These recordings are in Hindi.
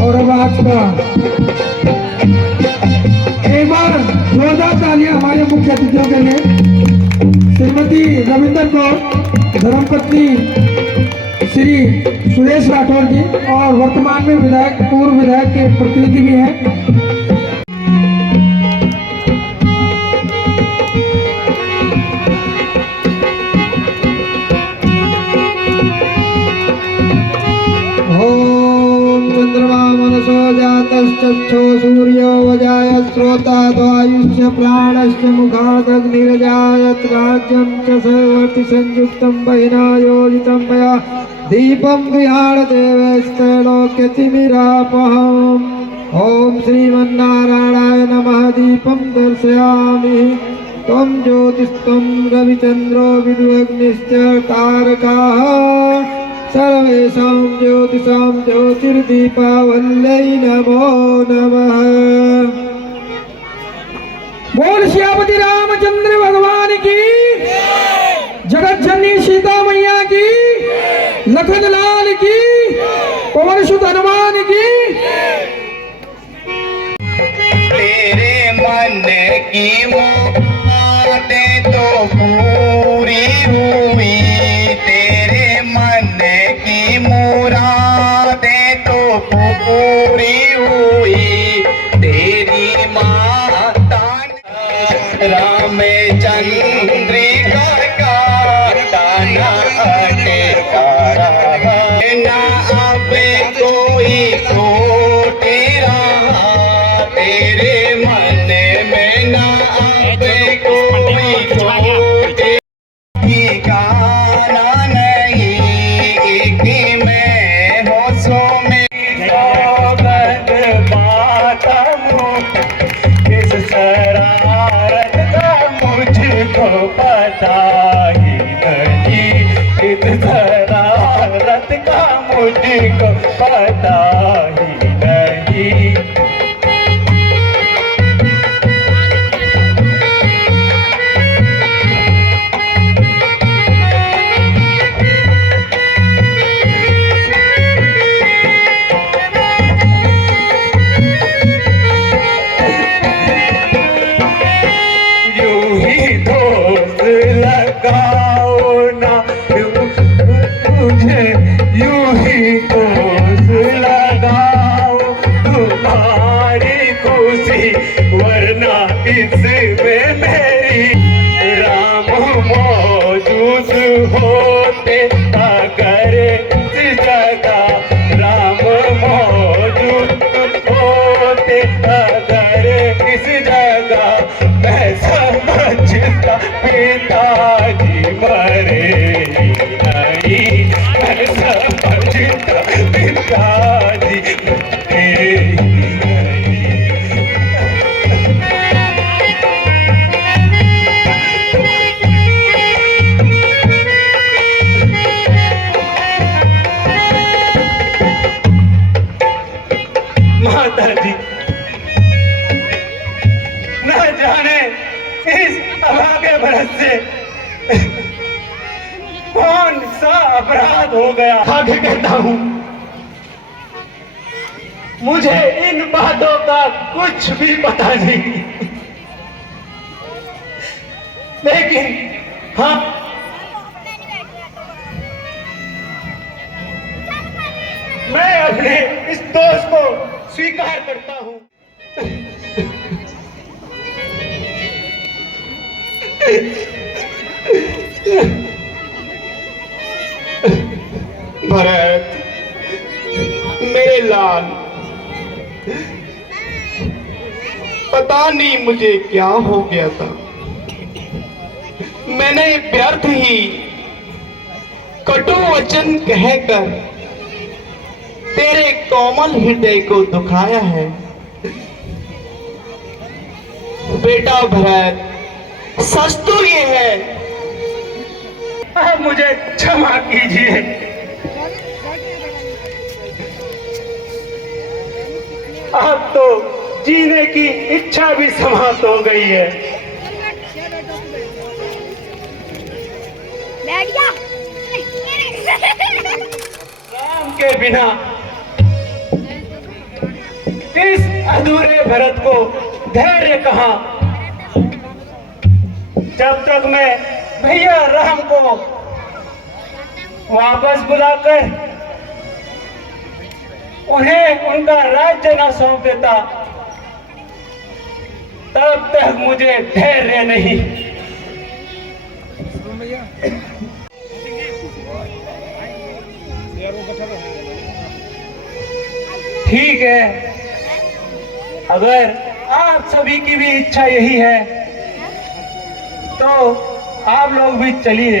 और अब आज का एक बार जोरदार तालियां हमारे मुख्य अतिथियों के लिए। श्रीमती रविंदर कौर धर्मपत्नी श्री सुरेश राठौर जी और वर्तमान में विधायक पूर्व विधायक के प्रतिनिधि भी हैं। चक्षो सूर्यो वजायत श्रोता द्वायुष्य प्राणस्य मुखादग्निरजायत राज्यं च सर्वति संयुक्तं बहिना योजितं मया दीपं गृहाण देवस्तैलोक्यतिमिरापहम् ॐ श्रीमन्नारायणाय नमः। दीपं दर्शयामि त्वं ज्योतिस्त्वं रविचन्द्रो विद्युदग्निश्च तारकाः सर्वेषां ज्योतिषां ज्योतिर्दीपावल्यै नमो नमः। बोल श्यामति रामचंद्र भगवान की, जगत जननी सीता मैया की, लखन लाल की, पवन सुत हनुमान की। तेरे मन की मुरादें तो पूरी हुई, तेरे मन की मुरादें तो पूरी हुई। तेरी माता रामचंद्रिका का दाना अटकारा ना अब कोई खोटे रहा, तेरे मन में ना अब कोई खोटे ठिकाना नहीं कि मैं होशों में सोगंद पाता हूँ। इस शरारत का मुझको पता ही नहीं, इस शरारत का मुझको पता ही नहीं। लगाओ ना मुझे यूं ही दोष लगाओ, तुम्हारी खुशी वरना इसमें मेरी। राम मौजूद होते अगर इस जगह, राम मौजूद होते अगर इस जगह, मैं समझता पिताजी मरे नहीं, मैं समझता पिताजी मरे नहीं। माता जी न जाने इस अभागे भरत से कौन सा अपराध हो गया। आगे कहता हूँ, मुझे इन बातों का कुछ भी पता नहीं, लेकिन हाँ मैं अपने इस दोष को स्वीकार करता हूँ। भरत मेरे लाल, पता नहीं मुझे क्या हो गया था। मैंने व्यर्थ ही कटु वचन कहकर तेरे कोमल हृदय को दुखाया है। बेटा भरत, सच तो ये है, आप मुझे क्षमा कीजिए। अब तो जीने की इच्छा भी समाप्त हो गई है। राम के बिना अधूरे भरत को धैर्य कहाँ। जब तक मैं भैया राम को वापस बुलाकर उन्हें उनका राज्य न सौंप देता, तब तक मुझे धैर्य नहीं। ठीक है, अगर आप सभी की भी इच्छा यही है तो आप लोग भी चलिए।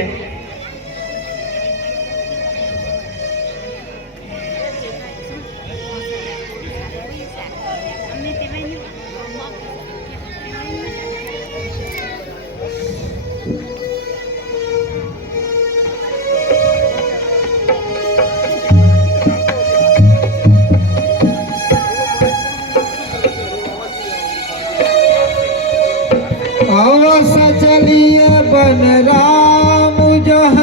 अवस चलिए बन राम जह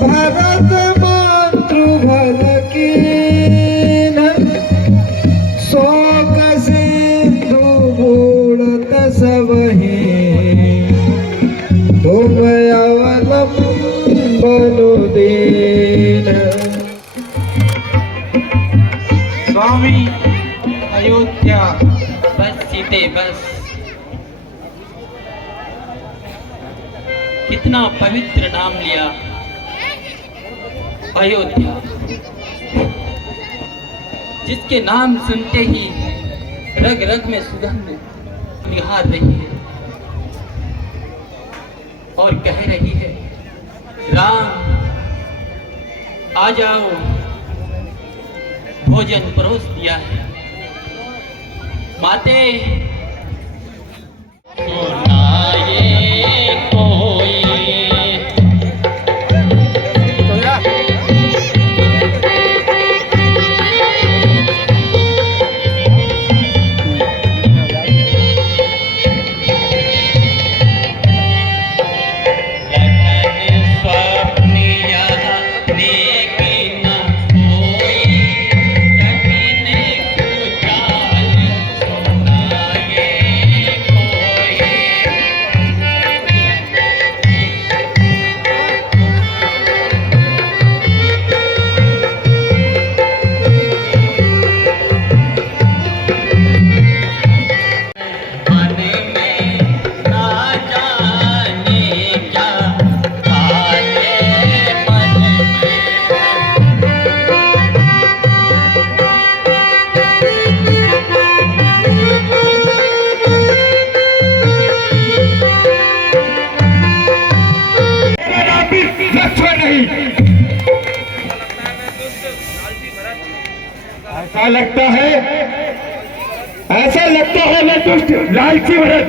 भरत मातृभल कीन, शोक सिंधु बूढ़त सबहि तुम अवलंबन दीन। स्वामी अयोध्या बस सीते बस, कितना पवित्र नाम लिया अयोध्या, जिसके नाम सुनते ही रग रग में सुगंध निहार रही है और कह रही है, राम आ जाओ, भोजन परोस दिया है। माते ऐसा लगता है मैं दुष्ट लालची भरत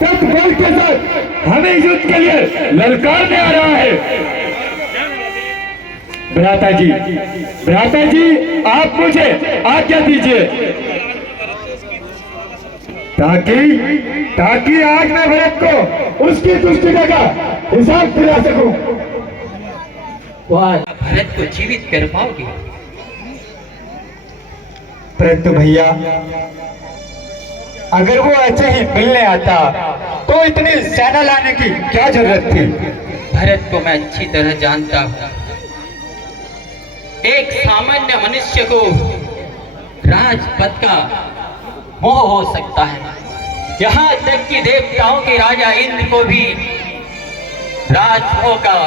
सच बल के साथ हमें युद्ध के लिए ललकारने आ रहा है। भ्राता जी आप मुझे आज्ञा दीजिए ताकि आज मैं भरत को उसकी दुष्टता का हिसाब दिला सकूं। भरत को जीवित कर पाओगे? परंतु भैया अगर वो ऐसे ही मिलने आता तो इतनी सेना लाने की क्या जरूरत थी? भरत को मैं अच्छी तरह जानता हूँ। एक सामान्य मनुष्य को राजपद का मोह हो सकता है, यहाँ तक कि देवताओं के राजा इंद्र को भी राजमोह का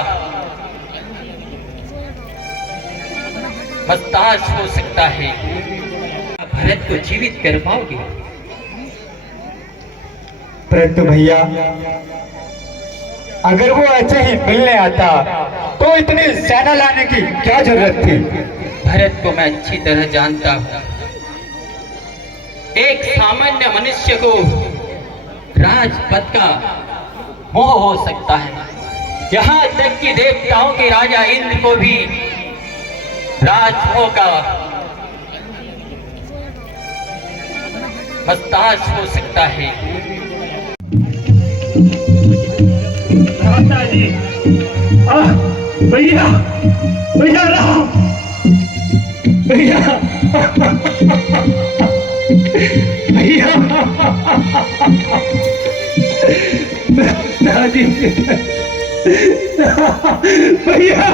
मस्ताज हो सकता है। भरत को जीवित कर पाओगे? परंतु भैया अगर वो ऐसे ही मिलने आता तो इतनी सेना लाने की क्या जरूरत थी? भरत को मैं अच्छी तरह जानता हूँ। एक सामान्य मनुष्य को राजपद का मोह हो सकता है, यहाँ तक कि देवताओं के राजा इंद्र को भी राजमोह का मस्ताज हो सकता है। माता जी, भैया राम, भैया भैया दादी भैया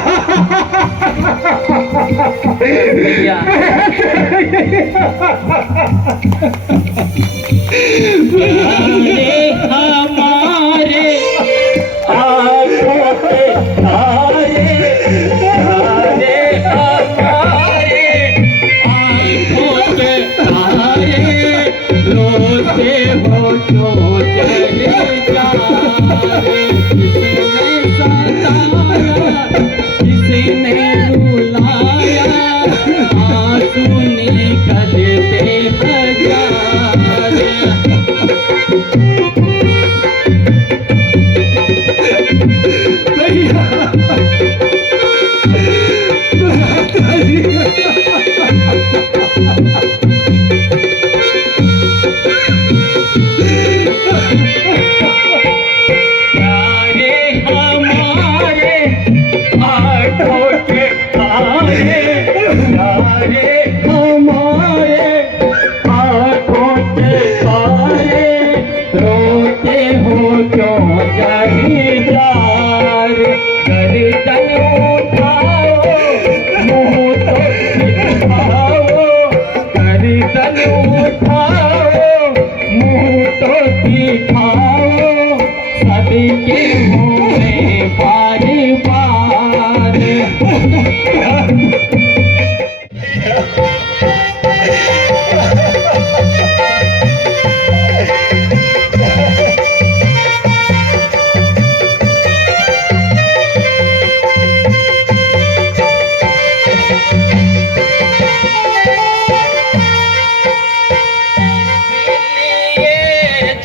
भैया हमारे आंखों के तारे तारे हमारे आंखों के तारे रोते हो तो चले जाए किसने सताया किसने रुलाया आंसू निकलते हजार प्यारे हमारे आंखों के तारे प्यारे हमारे आंखों के तारे रोते हो क्यों जमीदार गर्दन उठाओ मुंह तो दिखाओ गर्दन उठाओ मुंह तो दिखाओ सबके मुंह में बार बार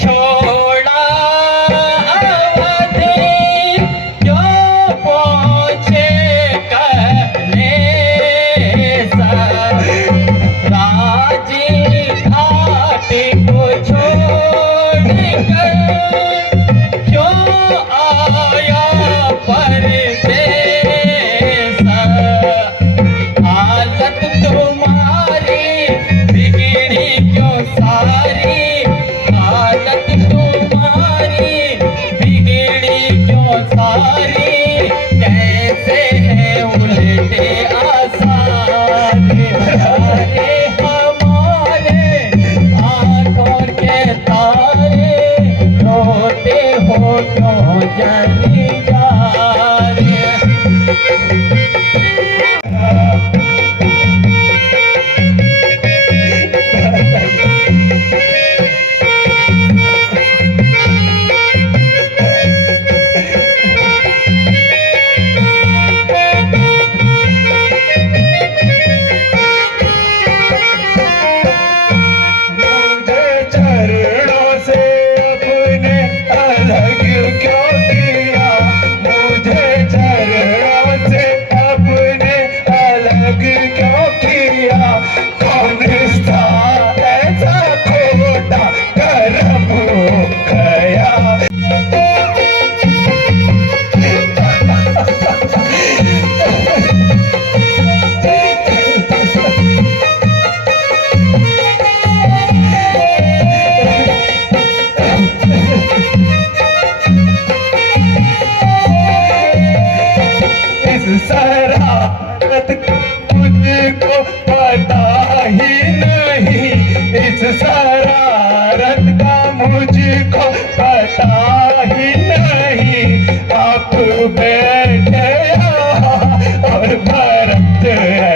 छोड़ा अवधि जो पहुँचे कहने राजी घाट को छोड़कर क्यों आया परदेस हालत तुम्हारी बिगड़ी क्यों सारी हालत तुम्हारी बिगड़ी क्यों सारी कैसे है उल्टे आसान प्यारे हमारे आंखों के तारे रोते हो क्यों जली जा रे मुझे चरणों से अपने अलग क्यों किया मुझे चरणों से अपने अलग क्यों किया कौन सा ऐसा खोटा कर्म हो गया इस शरारत मुझको पता ही नहीं इस शरारत का मुझको पता ही नहीं आप बैठे यहाँ और भरत है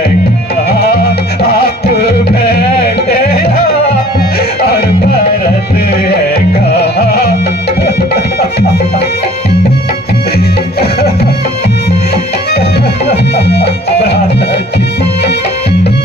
कहाँ आप बैठे यहाँ और भरत है कहाँ दादाजी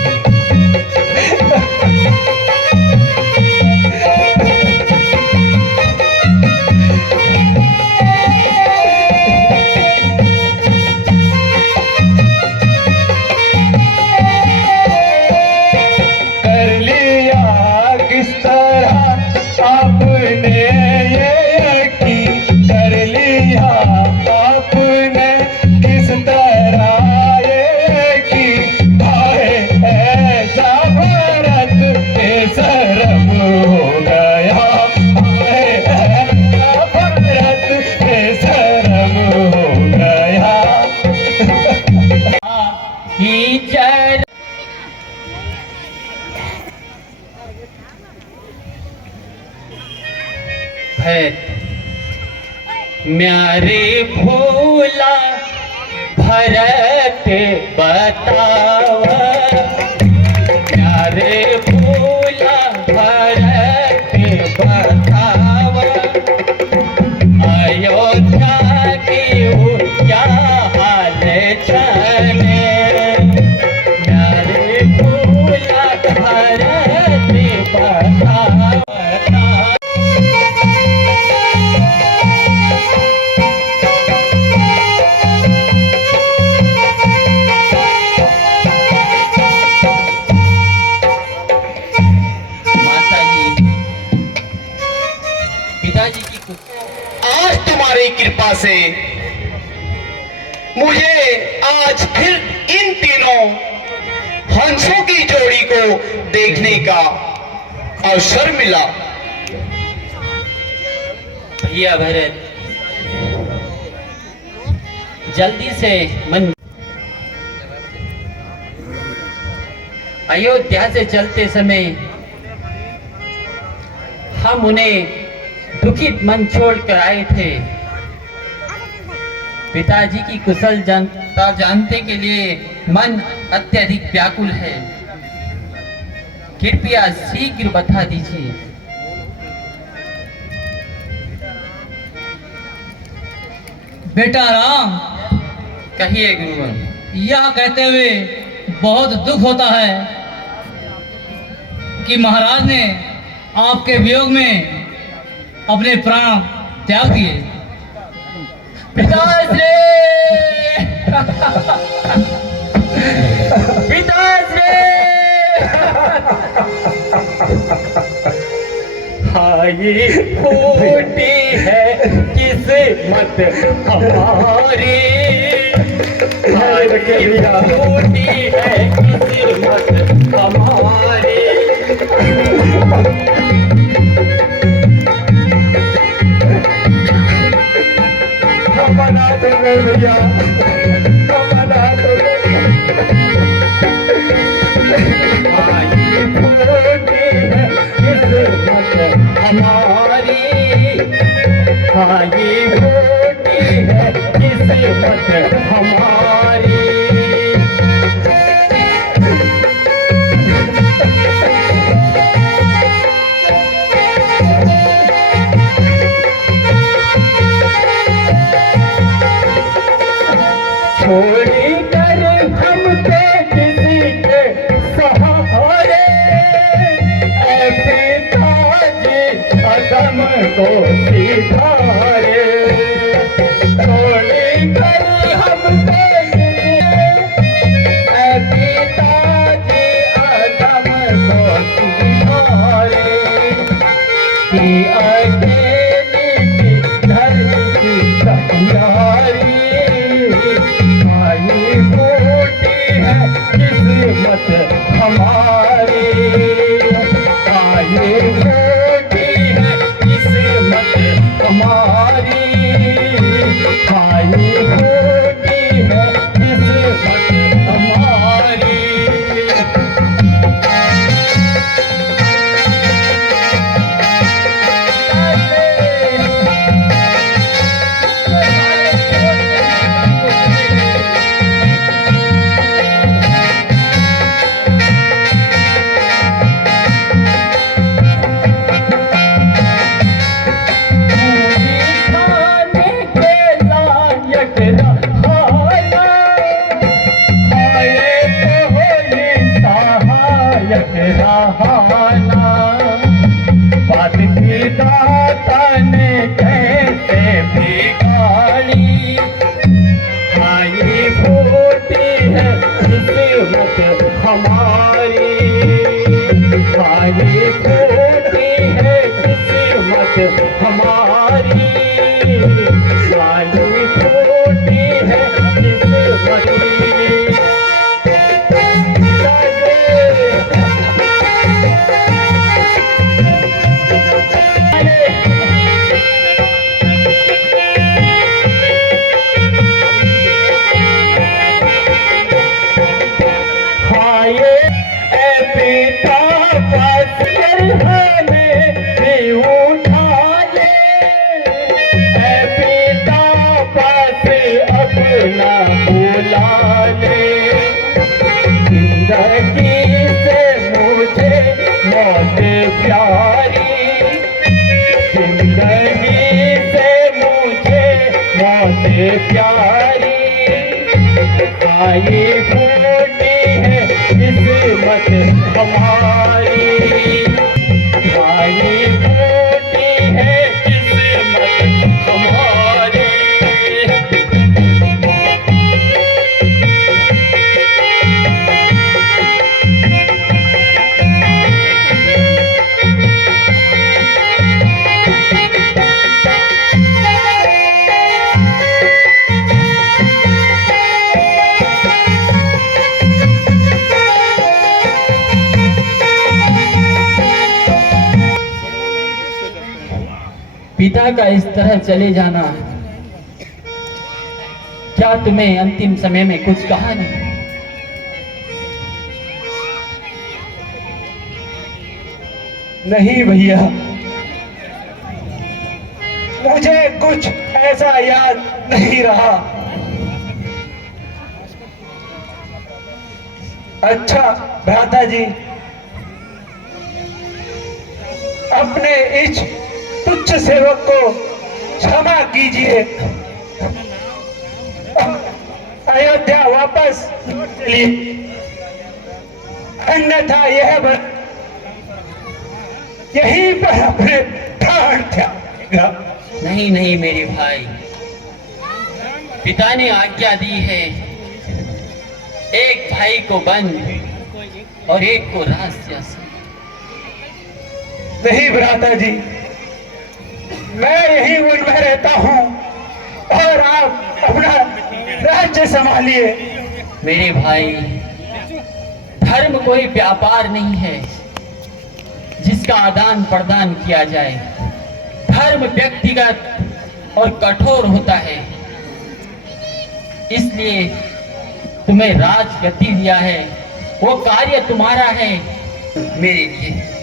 है म्यारे भोला भरत बताव, म्यारे भोला भरत बताव, अयोध्या की क्या हाल चले, म्यारे भोला भरत बताव। पिताजी की आज तुम्हारी कृपा से मुझे आज फिर इन तीनों हंसों की जोड़ी को देखने का अवसर मिला। भैया भरत, जल्दी से मन अयोध्या से चलते समय हम उन्हें दुखित मन छोड़कर आए थे। पिताजी की कुशल जानते के लिए मन अत्यधिक व्याकुल है। कृपया शीघ्र बता दीजिए। बेटा राम, कहिए गुरुवर। यह कहते हुए बहुत दुख होता है कि महाराज ने आपके वियोग में अपने प्राण त्याग दिए। पिताश्री पिताश्री, हाँ ये फूटी है किस्मत हमारी, हाँ ये फूटी है किस्मत हमारी। बना दोगे भैया, बना दोगे। आई फूटी है किस्मत हमारी, आई फूटी है किस्मत हमारी। छोड़ी कर हमके किसी के सहारे, ऐ पिताजी अदम को सिधारे। छोड़ी कर हमके ऐ पिताजी अदम को सिधारे, कि अकेली धरती सहारी, आई फूटी है किस्मत हमारी, आई फूटी है किस्मत हमारी, आई फूटी है किस्मत हमारी। बात की दाता ने कैसे बिगाड़ी, आई फूटी है किस्मत हमारी, आई फूटी है किस्मत हमारी, आई फूटी है किस्मत। पिता का सिर हमें भी उठा ले, जिंदगी से मुझे मौत प्यारी, जिंदगी से मुझे मौत प्यारी। आई फूटी है किस्मत हमारी, आई फूटी है किस्मत हमारी। पिता का इस तरह चले जाना क्या तुम्हें अंतिम समय में कुछ कहा नहीं? नहीं भैया, मुझे कुछ ऐसा याद नहीं रहा। अच्छा भ्राता जी, अपने इस तुच्छ सेवक को क्षमा कीजिए, अयोध्या वापस चलिए, अन्यथा यहीं पर अपने प्राण त्यागेगा। नहीं नहीं मेरे भाई, पिता ने आज्ञा दी है, एक भाई को बंद और एक को रहस्य से। नहीं भ्राता जी, मैं यही वन में रहता हूँ और आप अपना राज्य संभालिए। मेरे भाई, धर्म कोई व्यापार नहीं है जिसका आदान प्रदान किया जाए। धर्म व्यक्तिगत और कठोर होता है, इसलिए तुम्हें राजगति दिया है, वो कार्य तुम्हारा है मेरे लिए।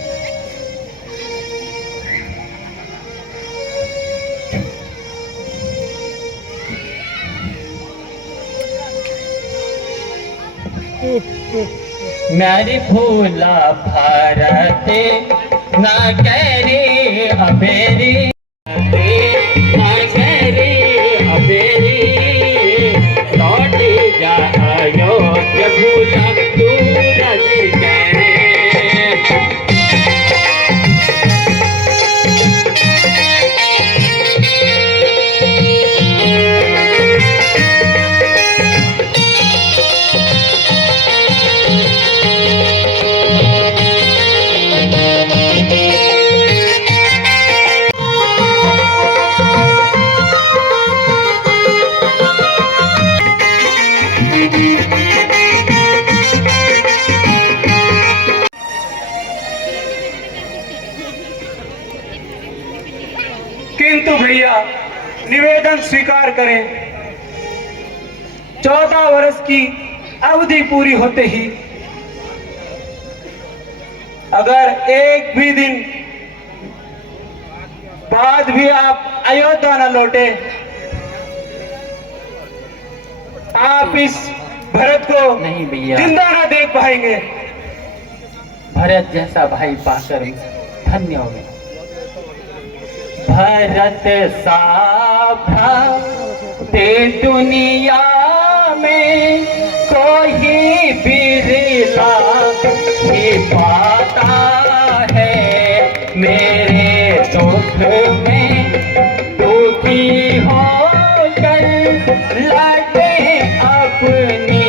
मेरी भूला भारत ना करे अबेरी, ना करे अबेरी, लौट जा अयोध्या भूला तू रज करे। किंतु भैया, निवेदन स्वीकार करें, 14 वर्ष की अवधि पूरी होते ही अगर एक भी दिन बाद भी आप अयोध्या न लौटे, आप इस भरत को नहीं भैया, जिंदा न देख पाएंगे। भरत जैसा भाई पाकर धन्य हो गए। भरत सा भ्राते दुनिया में कोई बिरला ही पाता है। मेरे दुख में दुखी होकर लगे अपनी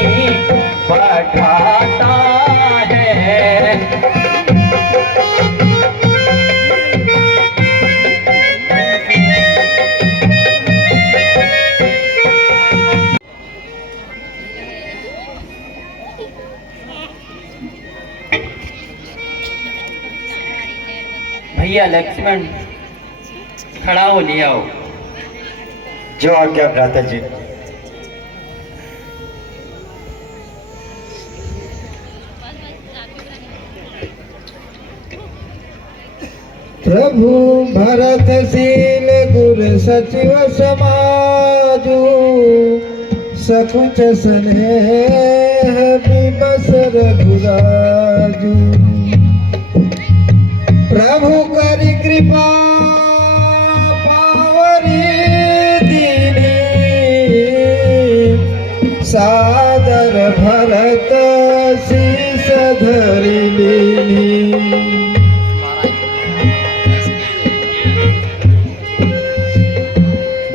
बढ़ाता है। भैया लक्ष्मण खड़ा हो, ले आओ। जो आज्ञा भ्राता जी। प्रभु भरतशील गुर सचिव समाजु सकुच स्नेह बस रघुराजू। प्रभु करि कृपा पावरी दीनी, सादर भरत शीस धरि लीनी।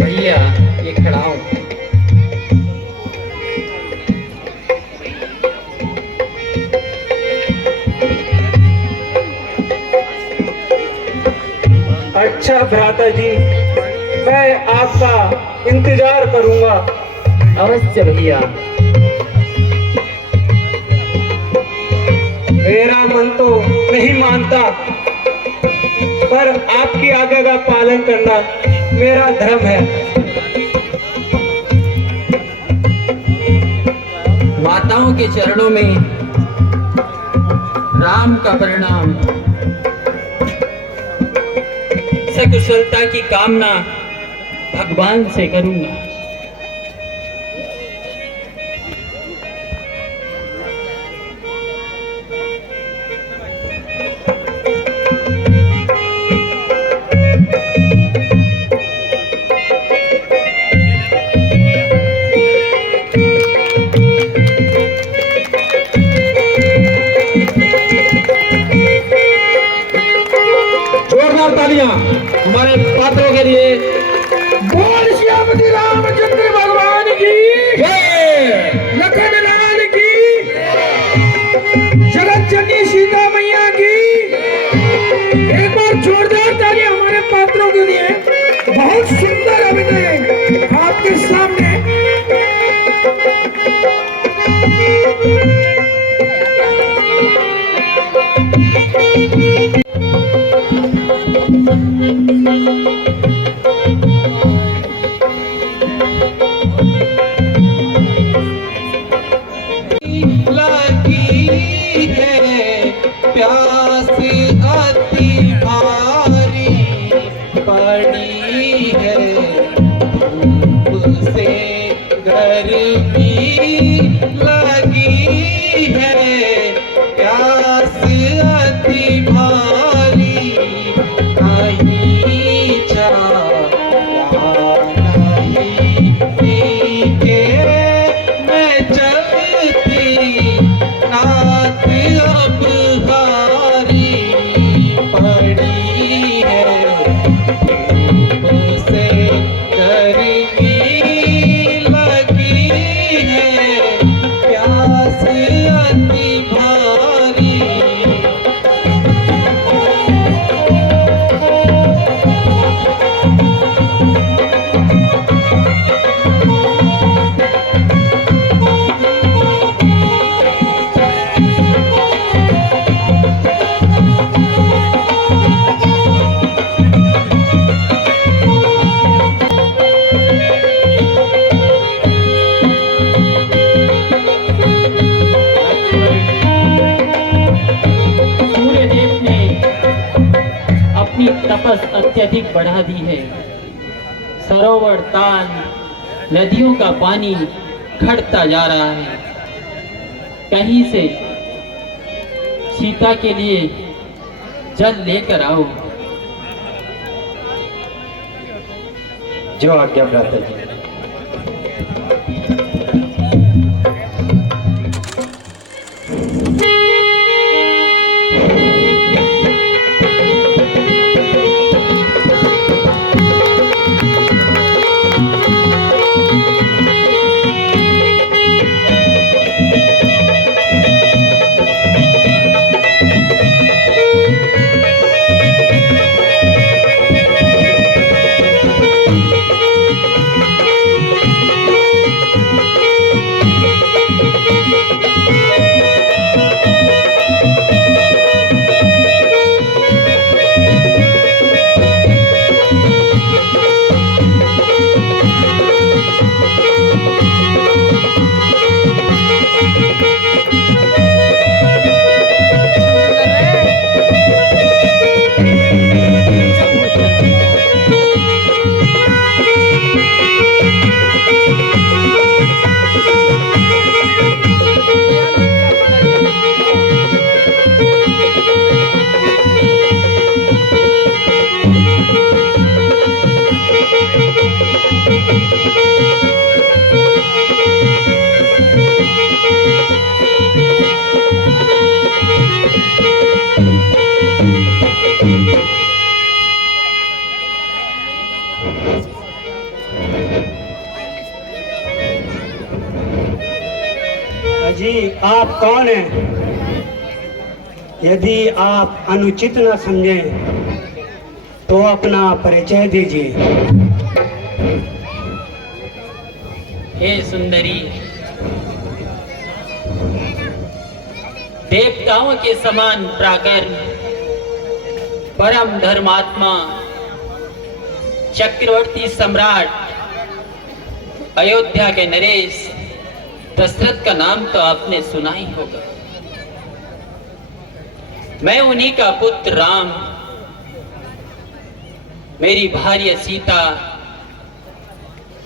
भैया ये खड़ा हो। अच्छा भ्राता जी, मैं आपका इंतजार करूंगा। अवश्य भैया। मेरा मन तो नहीं मानता, पर आपकी आज्ञा का पालन करना मेरा धर्म है। माताओं के चरणों में राम का परिणाम, सकुशलता की कामना भगवान से करूंगा। जोरदार तालियां हमारे पात्रों के लिए। बोल श्यामती रामचंद्र भगवान की जय, लखन लाल की, जगत जननी सीता मैया की। एक बार जोरदार तालियां हमारे पात्रों के लिए। बहुत सुंदर अभिनय आपके सामने। लगी है प्यास अति भारी, पड़ी है धूप से गर्मी, लगी है प्यास अति भारी, कहीं जा नहीं के मैं चलती नाथ अब हारी, पड़ी है धूप से गर्मी, लगी है प्यास अति भारी। सूर्य देव ने अपनी तपस अत्यधिक बढ़ा दी है। सरोवर, ताल, नदियों का पानी घटता जा रहा है। कहीं से सीता के लिए जल लेकर आओ। जो आज्ञा भ्राता जी। आप कौन हैं? यदि आप अनुचित न समझें तो अपना परिचय दीजिए। हे सुंदरी, देवताओं के समान प्राकर परम धर्मात्मा चक्रवर्ती सम्राट अयोध्या के नरेश दशरथ का नाम तो आपने सुना ही होगा। मैं उन्हीं का पुत्र राम, मेरी भार्य सीता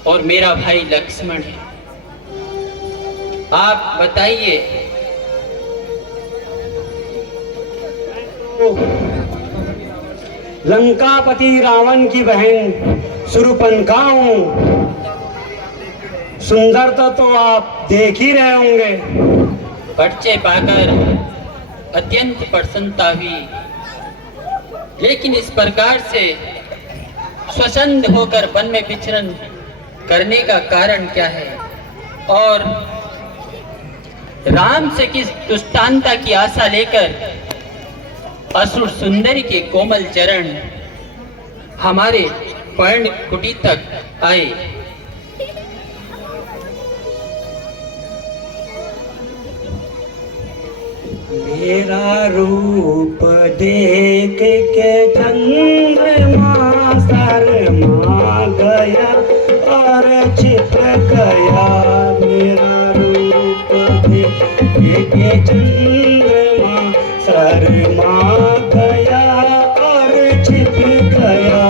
और मेरा भाई लक्ष्मण है। आप बताइए। लंकापति रावण की बहन शूर्पणखा हूँ। सुंदरता तो आप देख ही रहे होंगे। परिचय पाकर अत्यंत प्रसन्नता हुई, लेकिन इस प्रकार से स्वच्छंद होकर वन में विचरण करने का कारण क्या है और राम से किस दुष्टांता की आशा लेकर असुर सुंदरी के कोमल चरण हमारे पर्ण कुटी तक आए। मेरा रूप देख के चंद्रमा शर्मा गया और छिप गया। मेरा रूप देख के चंद्रमा शर्मा गया और छिप गया।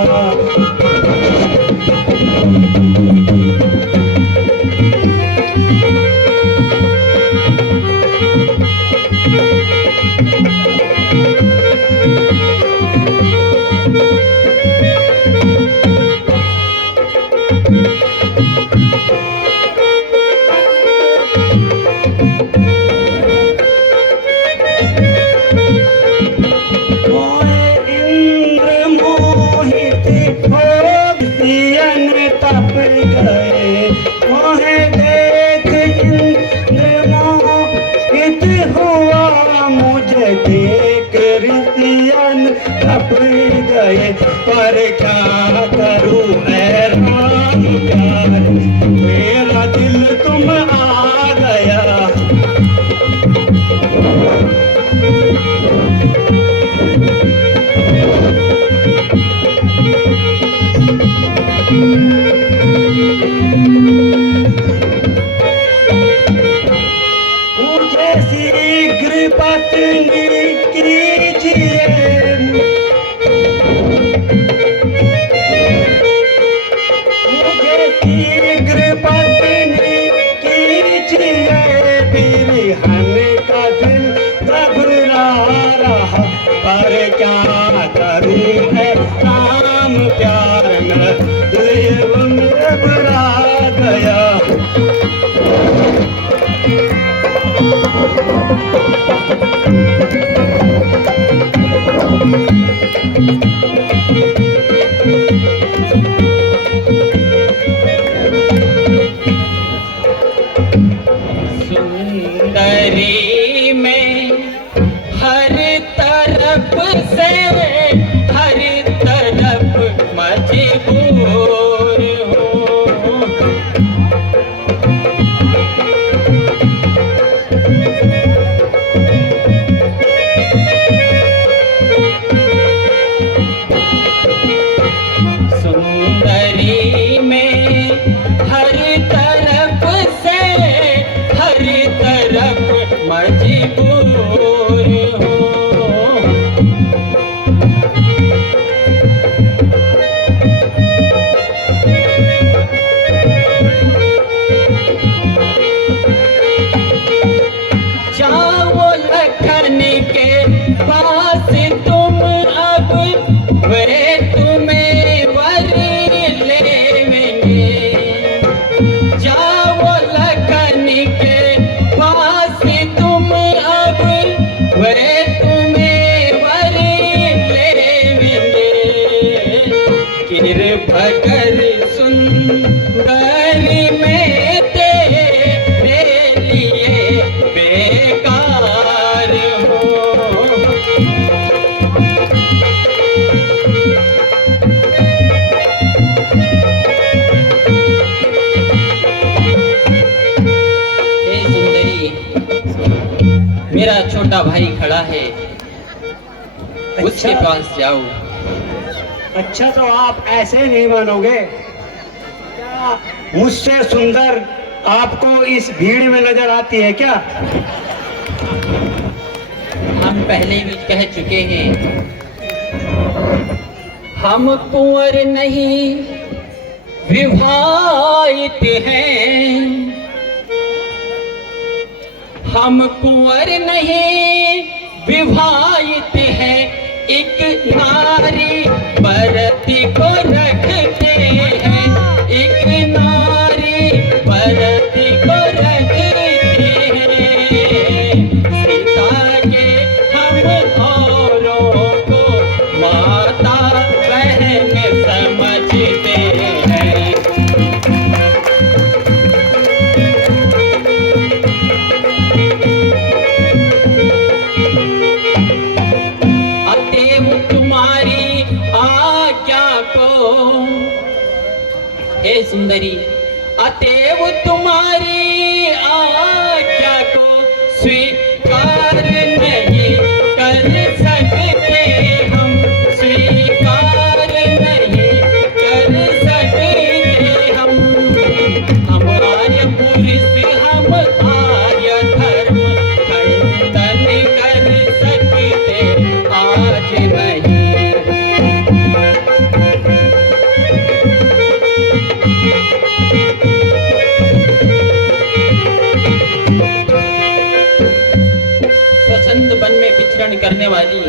पर क्या करूं मैं राम प्यार, मेरा दिल तुम आ गया। मुझे शीघ्र पत्नी कीजिए। पर क्या करूं है राम प्यार में दिल में भरा गया। सुंदरी में हर तरफ से हर तरफ मजबूर हो। सुंदरी में हर तरफ से हर तरफ मजबूर हो। जाओ लखन के पास तुम अब, वे तुम्हें वर लेंगे। जाओ लखन के पास तुम अब, वे तुम्हें वर लेंगे। कृपा कर सुंदरी में तेरे लिए छोटा भाई खड़ा है, उसके पास जाओ। अच्छा, तो आप ऐसे नहीं मानोगे? क्या मुझसे सुंदर आपको इस भीड़ में नजर आती है क्या? हम पहले भी कह चुके हैं, हम कुंवर नहीं विवाहित हैं, हम कुंवर नहीं विवाहित हैं, एक नारी बरती को रखते हैं, एक नारी बरती को रखते हैं। सीता के हम औरों को माता बहन समझते हैं। अतएव तुम्हारी आज्ञा को, हे सुंदरी, अतएव तुम्हारी आज्ञा को स्वीकार नहीं कर सकते हम, स्वीकार नहीं कर सकते हम। हम आर्य पुरुष, हम आर्य धर्म खंडन कर सकते आज नहीं। स्वच्छंद वन में विचरण करने वाली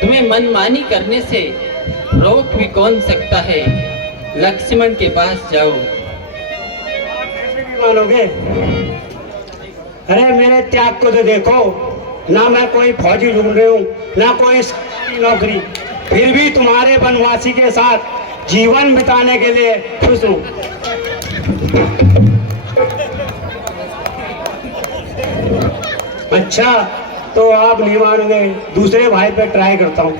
तुम्हें मनमानी करने से रोक भी कौन सकता है? लक्ष्मण के पास जाओ। ऐसे नहीं मानोगे? अरे मेरे त्याग को तो देखो, ना मैं कोई फौजी ढूंढ रही हूँ, ना कोई सरकारी नौकरी, फिर भी तुम्हारे वनवासी के साथ जीवन बिताने के लिए खुश हूँ। अच्छा, तो आप नहीं मानोगे, दूसरे भाई पे ट्राई करता हूँ।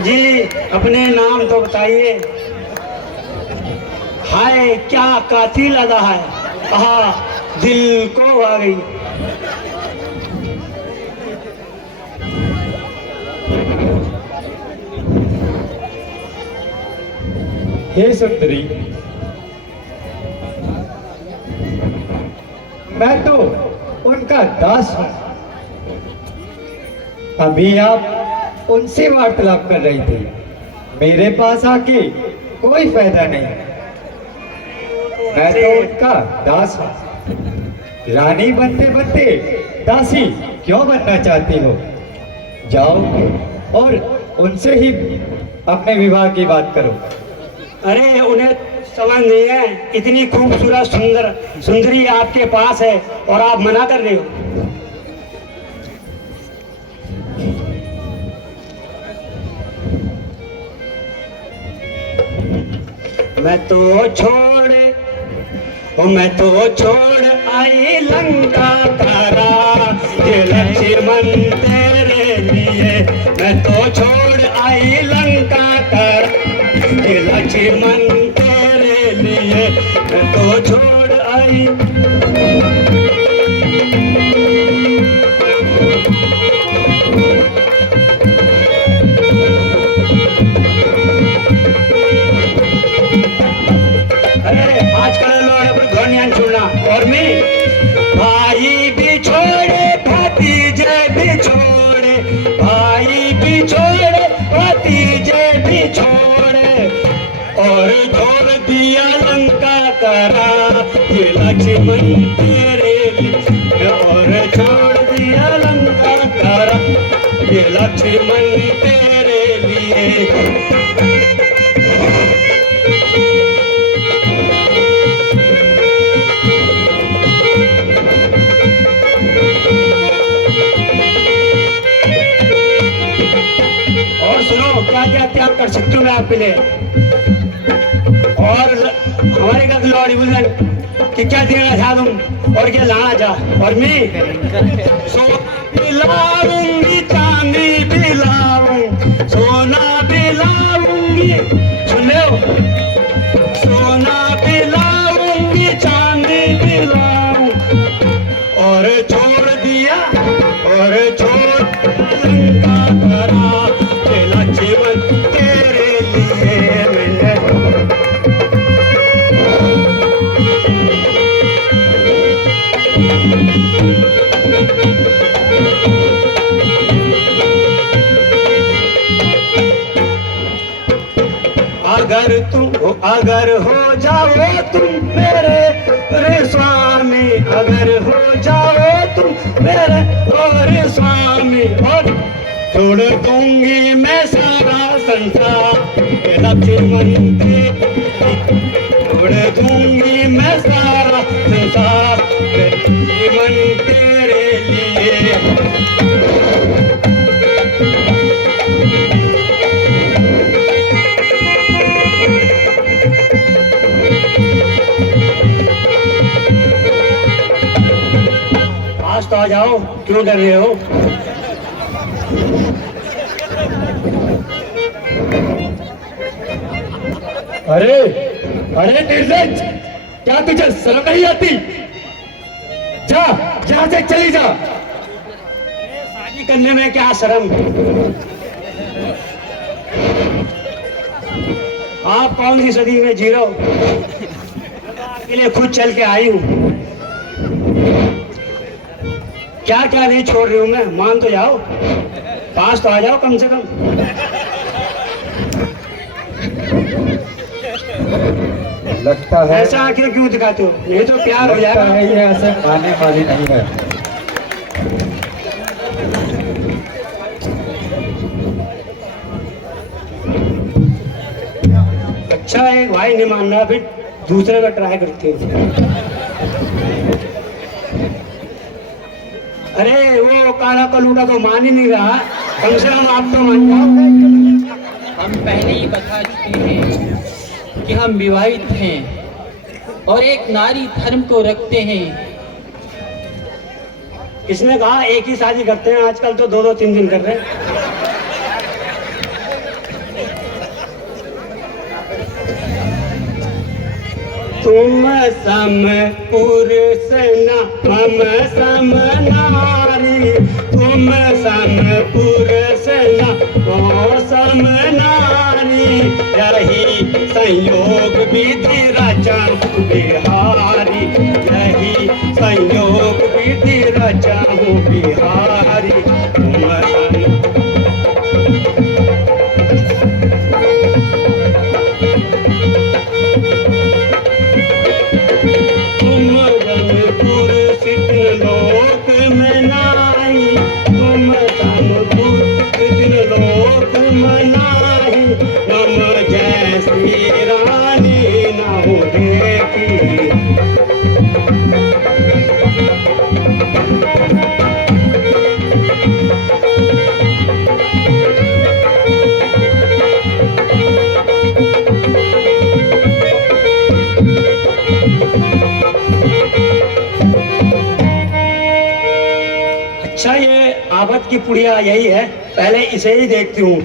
जी, अपने नाम तो बताइए। हाय क्या कातिल अदा है, आहा दिल को आ गई। हे सुंदरी, मैं तो उनका दास हूं। अभी आप उनसे वार्तालाप कर रही थी, मेरे पास आके कोई फायदा नहीं। मैं तो उनका दास हूं। रानी बनते बनते दासी क्यों बनना चाहती हो? जाओ और उनसे ही अपने विवाह की बात करो। अरे उन्हें समझ नहीं है, इतनी खूबसूरत सुंदरी आपके पास है और आप मना कर रहे हो। मैं तो छोड़ आई लंका तारा, ये लक्ष्मण तेरे लिए। मैं तो छोड़ आई लंका तारा, ये लक्ष्मण तेरे लिए। मैं तो छोड़ आई। अरे आजकल लोग ध्वनियां छोड़ना। और मैं भाई भी छोड़े भतीजे भी छोड़े, भाई भी छोड़े भतीजे भी छोड़े, और छोड़ दिया लंका करा, ये लक्ष्मण तेरे लिए। और छोड़ दिया लंका करा, ये लक्ष्मण तेरे लिए। क्या क्या त्याग कर सकती हूँ मैं आपके लिए। और हमारे घर लॉर्ड बुलंद कि क्या देना चाह तुम और क्या लाना चाह। और मैं लाऊंगी, चांदी भी लाऊं, सोना भी लाऊंगी। सुन लो, सोना भी लाऊं, अगर हो जाओ तुम मेरे स्वामी, अगर हो जाओ तुम मेरे स्वामी, और छोड़ दूंगी मैं सारा संसार लक्ष्मण छोड़ दूंगी मैं सारा संसार जीवन तेरे लिए। पास तो आ जाओ, क्यों डर रहे हो? अरे अरे निर्लज, क्या तुझे शर्म नहीं आती? जा, यहाँ से चली जा। शादी करने में क्या शर्म? आप कौन सी सदी में जी रहे हो? आपके लिए खुद चल के आई हूँ। क्या क्या नहीं छोड़ रही हूँ मैं, मान तो जाओ, पास तो आ जाओ कम से कम। लगता है ऐसा आखिर क्यों दिखाते हो? नहीं तो प्यार हो लगता जाएगा। है ये ऐसे मानने वाली नहीं है। अच्छा है भाई नहीं मानना, फिर दूसरे का ट्राई करते हैं। अरे वो काला कलूटा तो मान ही नहीं रहा, कम से कम आप तो मान जाओ। हम पहले ही बता चुके हैं कि हम विवाहित हैं और एक नारी धर्म को रखते हैं। इसने कहा एक ही शादी करते हैं, आजकल तो 2-2 3 कर रहे हैं। तुम सम पुरुष न मम सम नारी, तुम सम पुरुष न मम सम नारी, यही संयोग विधि रचा बिहारी, यही संयोग विधि रचा बिहारी। तुम सम लोक में नाई, तुम तम लोक में नाई, तुम जैसी रानी न हो देखी। अच्छा ये आवत की पुड़िया यही है, पहले इसे ही देखती हूँ।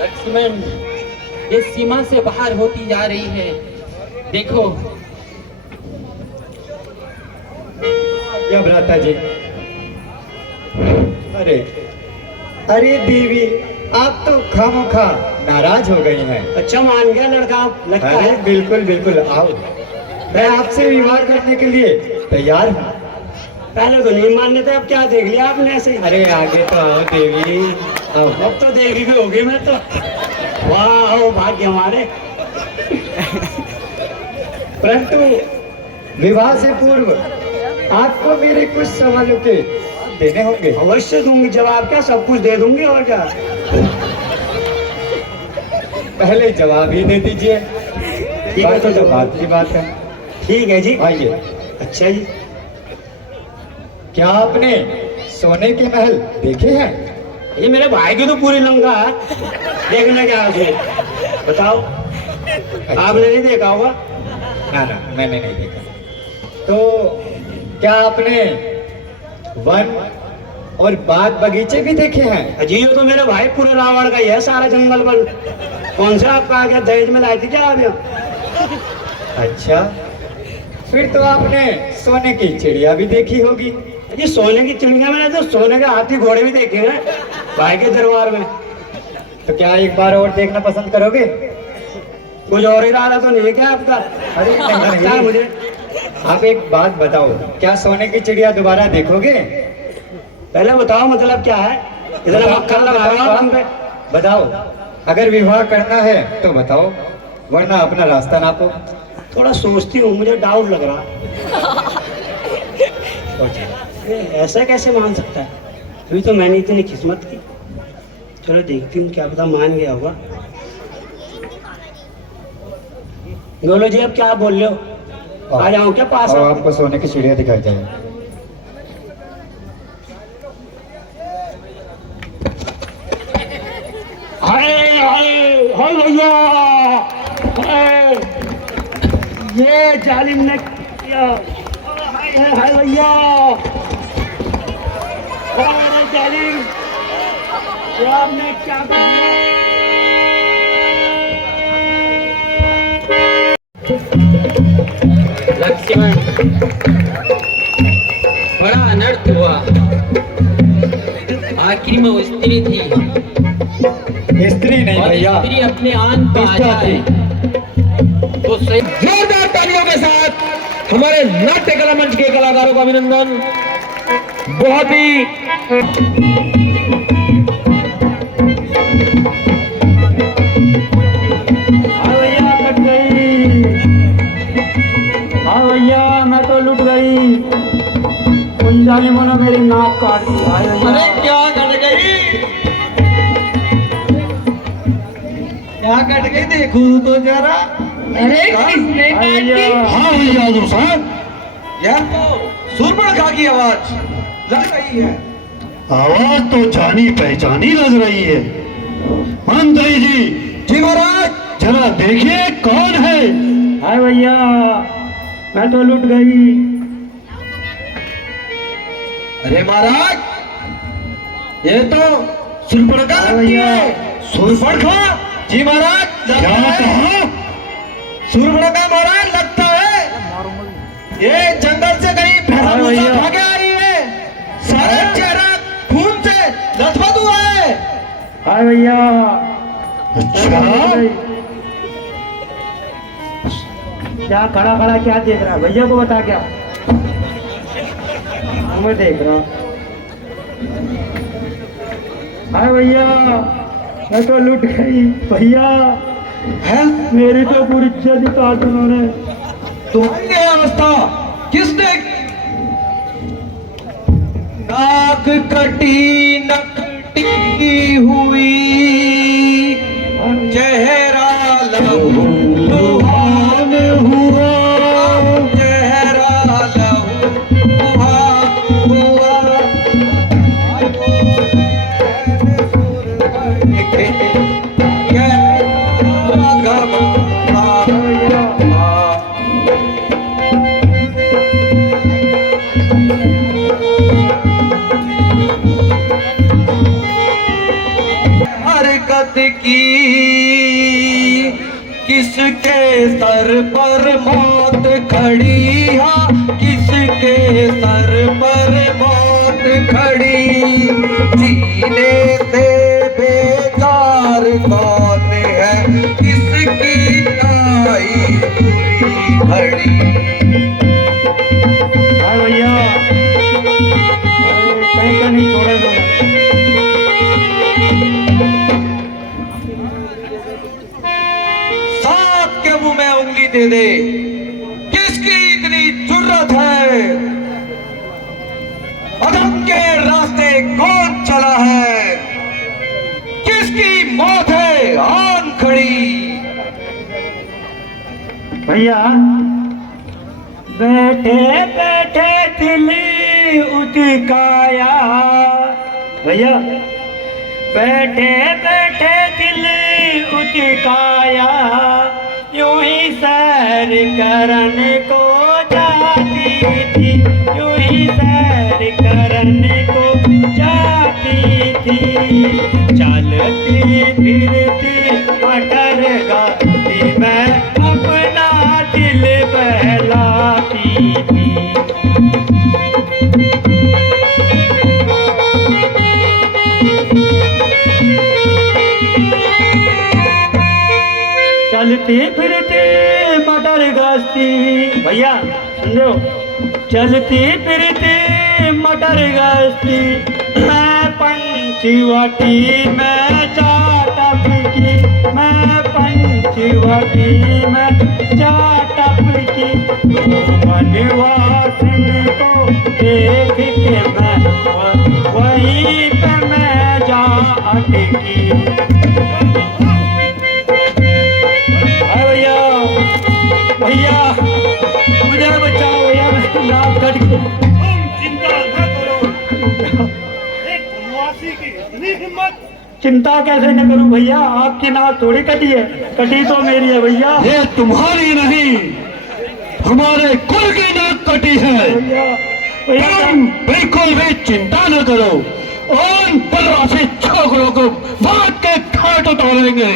लक्ष्मण, ये सीमा से बाहर होती जा रही है। देखो, या भ्राता जी, अरे अरे देवी, आप तो खामोखा नाराज हो गई हैं। अच्छा मान गया लड़का लगता अरे है। बिल्कुल बिल्कुल, आओ, मैं आपसे विवाह करने के लिए तैयार हूँ। पहले तो नहीं मानने थे, अब क्या देख लिया आपने ऐसे? अरे आगे तो आओ देवी, आओ। अब तो देवी भी होगी मैं तो। वाह आओ, भाग्य हमारे। परंतु विवाह से पूर्व आपको मेरे कुछ सवालों के देने होंगे। अवश्य दूंगी जवाब, क्या सब कुछ दे दूंगी और क्या। पहले जवाब ही दे दीजिए, ठीक है बाकी तो बात की बात है। ठीक है जी। आइए, अच्छा जी, क्या आपने सोने के महल देखे हैं? ये मेरे भाई की तो पूरी लंका है, देखने क्या उसमें बताओ। आपने नहीं देखा होगा? ना ना, मैंने नहीं देखा। तो क्या आपने वन और बाग बगीचे भी देखे हैं? जी ये तो मेरे भाई पूरे रावण का ही है, सारा जंगल बन। कौन सा आपका आ गया, दहेज में लाई थी क्या आप यहाँ? अच्छा, फिर तो आपने सोने की चिड़िया भी देखी होगी। जी सोने की चिड़िया, मैंने तो सोने के हाथी घोड़े भी देखे हैं भाई के दरबार में। तो क्या एक बार और देखना पसंद करोगे? कुछ और इरादा तो नहीं है क्या आपका? अरे लगता है नहीं, मुझे। आप एक बात बताओ, क्या सोने की चिड़िया दोबारा देखोगे? पहले बताओ मतलब क्या है, इतना मक्खन लगा रहे हो आप हम पे। बताओ, अगर विवाह करना है तो बताओ। वरना अपना रास्ता नापो। थोड़ा सोचती हूँ, मुझे डाउट लग रहा। ये ऐसा कैसे मान सकता है? अभी तो मैंने इतनी किस्मत की। चलो देखती हूँ, क्या पता मान गया होगा। बोलो जी, अब क्या बोल रहे हो? आ जाऊँ क्या पास? और आपको सोने की सीढ़ियाँ दिखाई जाए। हाय हाय हाय भैया, हाय, ये जालिम ने किया। हाय हाय हाय भैया, हाय जालिम, ये आपने क्या कर दिया? लक्ष्मण, बड़ा अनर्थ हुआ। आखिर में वो स्त्री थी, स्त्री नहीं और भैया, स्त्री अपने आन पर आ जाए तो सही। जोरदार तालियों के साथ हमारे नाट्य कला मंच के कलाकारों का अभिनंदन। बहुत ही भैया कट गई। हाँ भैया, मैं तो लुट गई। उन जालिमों ने मेरी नाक काट दी। अरे क्या कट गई? क्या कट गई? देखो तो जरा। अरे किसने काट दी? हाँ भैया हजूर साहब, यह तो सूर्पणखा की आवाज लग रही है। आवाज तो जानी पहचानी लग रही है। मंत्री जी, जी महाराज। जरा देखिए कौन है। हाय भैया, मैं तो लुट गई। अरे महाराज, ये तो सूर्पणखा लगती है। सूर्पणखा? जी महाराज, क्या कहा? सूर्पणखा महाराज लगता है। ये जंगल से कहीं भैंसा भूसा खा के आ रही है। सारा चेहरा खून से लथपथ हुआ है। हाय भैया, अच्छा, क्या खड़ा खड़ा क्या देख रहा है? भैया को बता क्या? मैं देख रहा। हाय भैया, मैं तो लुट गई। भैया है मेरी तो पूरी इज्जत ही काट उन्होंने। तुम्हारी यह अवस्था किसने? नाक कटी नकटी हुई, चेहरा लहूलुहान हुआ, चेहरा लहूलुहान हुआ। हरकत की किसके सर पर मौत खड़ी, हाँ किसके सर पर मौत खड़ी। जीने से बेकार कौन है, किसकी आई बुरी घड़ी। हाय भैया, कहीं का नहीं छोड़े दो। सांप के मुंह में उंगली दे दे, किसकी इतनी जुर्रत है? अधम के रास्ते कौन चला है, किसकी मौत है आन खड़ी। भैया बैठे बैठे दिली उचकाया। भैया बैठे बैठे दिली उचकाया, यूं ही सैर करने को जाती थी, यूं ही सैर करने को जाती थी। चलती फिरती मटर गाती मैं अपना दिल बहलाती थी। चलती फिरती मटर गाती। भैया सुन लो, चलती फिरती मटर गाती, मैं पंचवटी में जाटप की मैं पंचवटी में जा टपकी, वनवासिन को देख के मैं वहीं पे मैं जा अटकी। भैया भैया मुझे बचाओ भैया, मैं नाक कट गया। चिंता न करो, एक वनवासी की इतनी हिम्मत। चिंता कैसे न करूं भैया, आपकी नाक थोड़ी कटी है, कटी तो मेरी है भैया। ये तुम्हारी नहीं, हमारे कुल की नाक कटी है। भैया भैया तुम बिल्कुल भी चिंता न करो, उन बनवासी छोकरों को बात के घाट उतारेंगे।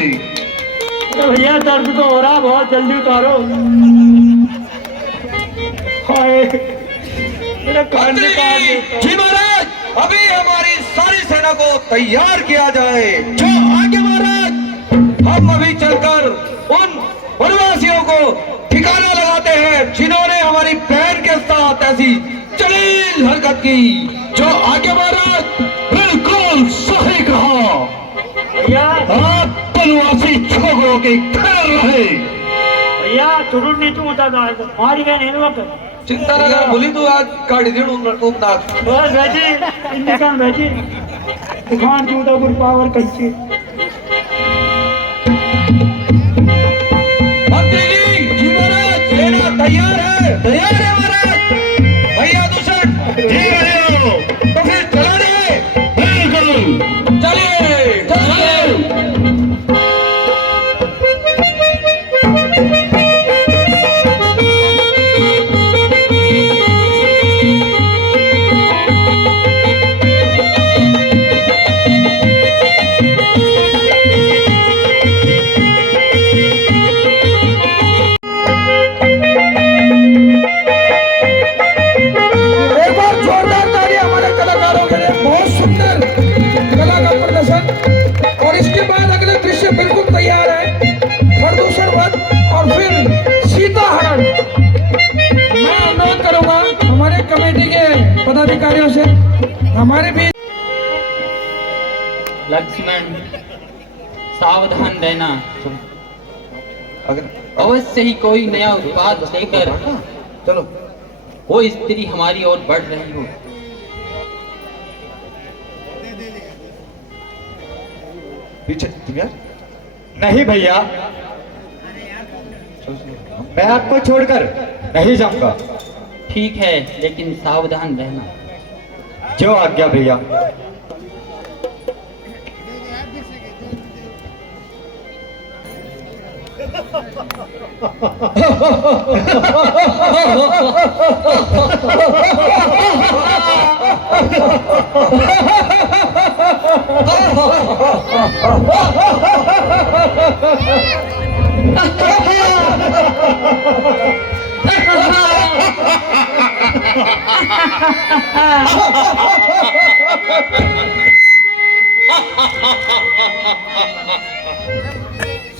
भैया दर्द तो हो रहा, बहुत जल्दी उतारो। हाय मेरा कान में कान देता। जी महाराज, अभी हमारी सारी सेना को तैयार किया जाए। जो आगे महाराज, हम अभी चलकर उन वनवासियों को ठिकाना लगाते हैं जिन्होंने हमारी बहन के साथ ऐसी जलील हरकत की। जो आगे महाराज, बिल्कुल सही कहा। भैया आप बनवासी छोकरों के घर रहे। भैया चुरुट नहीं तू होता था, मारी गए नहीं वक्त। चिंता न कर, बोली तू आज काढ़ी देण उपनाथ। बस भेजी इंडिकन भेजी दुकान चूतापुर पावर कच्ची। मंत्री जी महाराज, सेना तैयार है। तैयार है महाराज। भैया दूषण जी भैया, तो फिर चला जाए। बिल्कुल चलिए चलिए। एक बार जोरदार ताली हमारे कलाकारों के लिए, बहुत सुंदर कला का प्रदर्शन। और इसके बाद अगले दृश्य बिल्कुल तैयार है, प्रदूषण वध और फिर सीता हरण। मैं अनुरोध करूंगा हमारे कमेटी के पदाधिकारियों से, हमारे भी लक्ष्मण सावधान रहना, अवश्य ही कोई नया उत्पाद लेकर चलो। वो स्त्री हमारी ओर बढ़ रही हो। पीछे तुम यार। नहीं भैया, मैं आपको छोड़कर नहीं जाऊंगा। ठीक है, लेकिन सावधान रहना। जो आज्ञा भैया।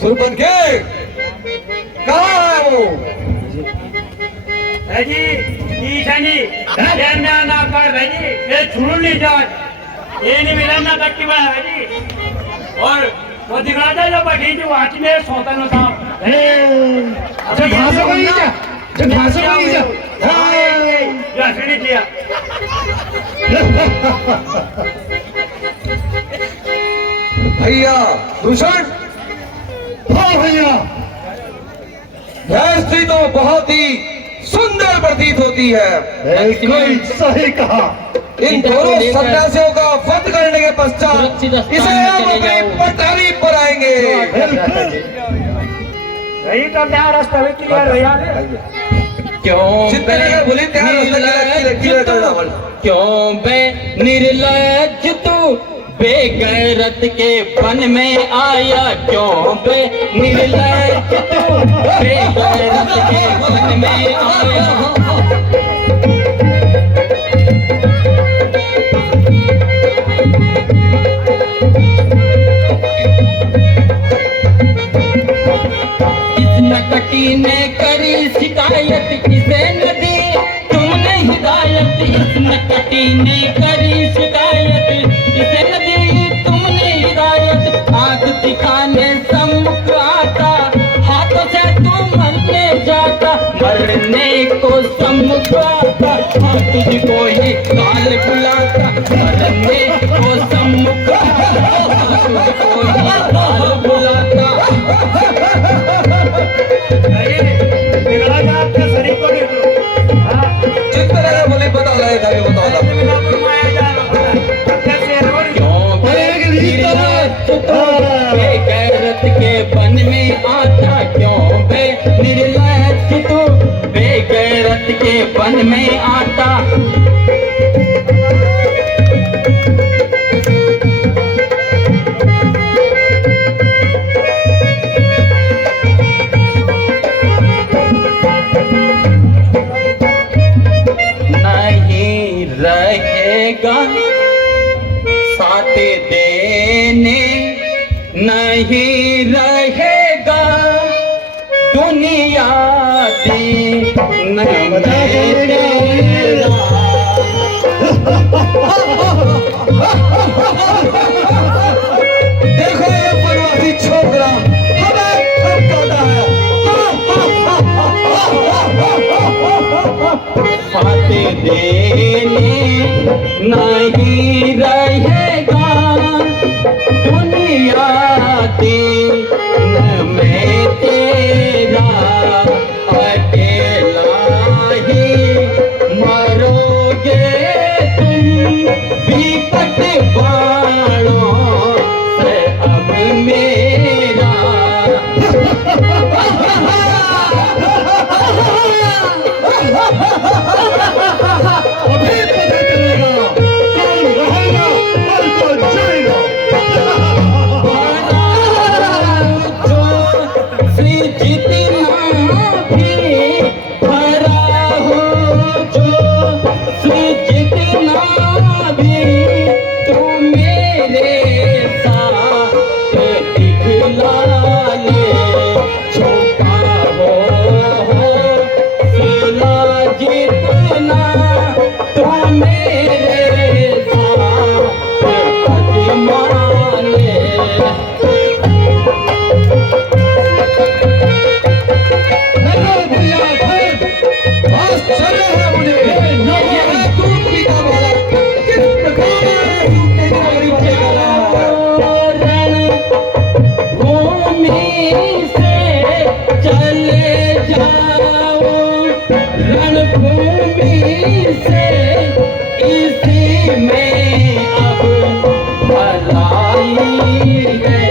सुरपन के कहाँ है वो? भेजी ईशानी ना ना कर भेजी, ये छुड़ नहीं जा, ये नहीं मिला ना कट्टी में भेजी। और वो दिखा दे जो बैठी थी वो हाथी में सोतन में था। अच्छा घासों को नहीं जा, जो घासों को नहीं जा, जो हंसड़ी किया। भैया दूषण। हाँ भैया, यह स्त्री तो बहुत ही सुंदर प्रतीत होती है। बिल्कुल सही कहा। इन दोनों सन्यासियों का वध करने के पश्चात सुरक्षित स्थान इसे में हम चले अपनी जाओ। पटारी पर आएंगे। यही तो क्या रास्ता है कि यार भैया क्यों चिंता नहीं कर, बोली तैयार रास्ता किला करना वाला। क्यों बे निर्लज्ज तू बेगैरत के वन में आया, क्यों बे निर्लज्ज तू बेगैरत के वन में आया। इस नकटी ने करी शिकायत, किसे न दी तुमने हिदायत। इस नकटी ने करी शिकायत, किसे न दी तुमने हिदायत। आग दिखाने सम लड़ने को सम्मुखाता, हाँ तुझको ही काल बुलाता, लड़ने को सम्मुखाता, हाँ तुझको ही काल बुलाता। बिगड़ा था आपका शरीर को नहीं तो जिस तरह का बोले बता रहा है बता रहा बेगैरत के बन में आता क्यों बे निर्लज तू, बेगैरत के बन में आता। नहीं रहेगा साथ देने, नहीं रहेगा दुनिया दीन में तेरा। देखो ये प्रवासी छोकरा हमें ठपकाता है। साथ देने नहीं रहेगा दुनिया दीन में तेरा, अकेला ही मरोगे तुम विकट बाणों से अब मेरा। अभी पता चलेगा कौन रहेगा और कौन जाएगा। श्री जितना भी भरा हो, जो श्री जितना भी तू मेरे साथ दिखला ले, छोटा हो सिला जितना तू मेरे साथ अजमा ले। आश्चर्य है मुझे ये दूध पीता वाला किस प्रकार दूध भूमि से चले जाओ, रणभूमि से इसी में अब भलाई है।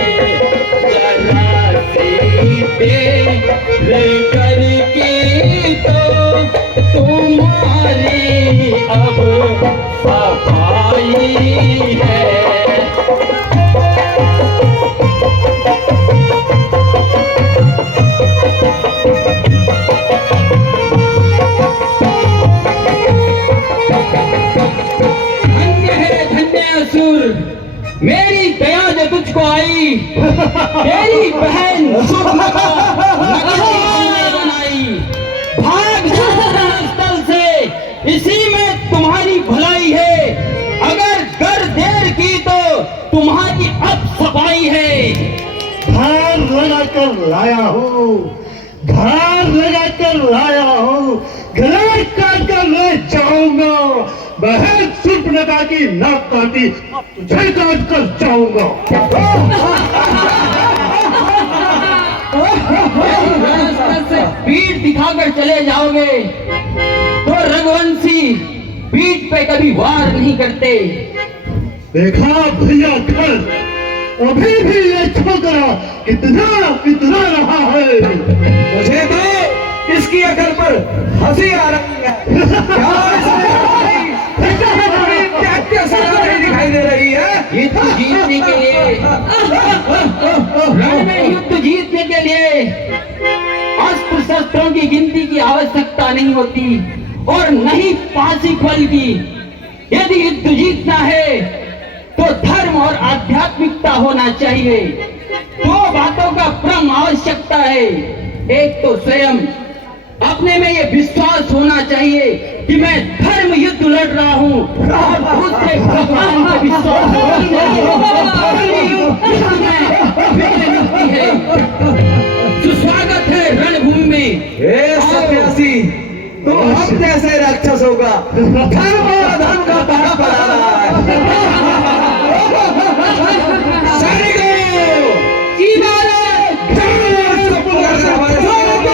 जरा सी देर करके तो तुम्हारी अब सफाई है। धन्य है धन्य असुर, मेरी दया जो तुझको आई, तेरी बहन सुपर्णखा नगर की कन्या बनाई। भाग जाओ स्थल से, इसी में तुम्हारी भलाई है। अगर कर देर की तो तुम्हारी अब सफाई है। धार लगाकर लाया हूँ, धार लगाकर लाया हूँ, गला काट कर ले जाऊंगा। बहन सुपर्णखा की नाक काटी, तुझे काट कर जाऊंगा। रणस्थल से पीठ दिखाकर चले जाओगे तो रघुवंशी पीठ पे कभी वार नहीं करते। देखा भैया घर, अभी भी ये छोकरा कितना कितना रहा है। मुझे तो इसकी अकल पर हंसी आ रही है। क्या सजा नहीं दिखाई दे रही है। युद्ध जीतने के लिए, रण में युद्ध जीतने के लिए अस्त्र शस्त्रों की गिनती की आवश्यकता नहीं होती और नहीं पासी फल की। यदि युद्ध जीतना है तो धर्म और आध्यात्मिकता होना चाहिए। दो बातों का परम आवश्यकता है। एक तो स्वयं अपने में ये विश्वास होना चाहिए कि मैं धर्म युद्ध लड़ रहा हूँ, और दूसरे भगवान का विश्वास होना चाहिए। सुस्वागत है रणभूमि में। हे सन्यासी, आप जैसे राक्षसों का धर्म और अधर्म का पाठ पढ़ा रहा है। सैनिकों, की बात है, जाओ, इसको पुल कर देना हमारे सामने।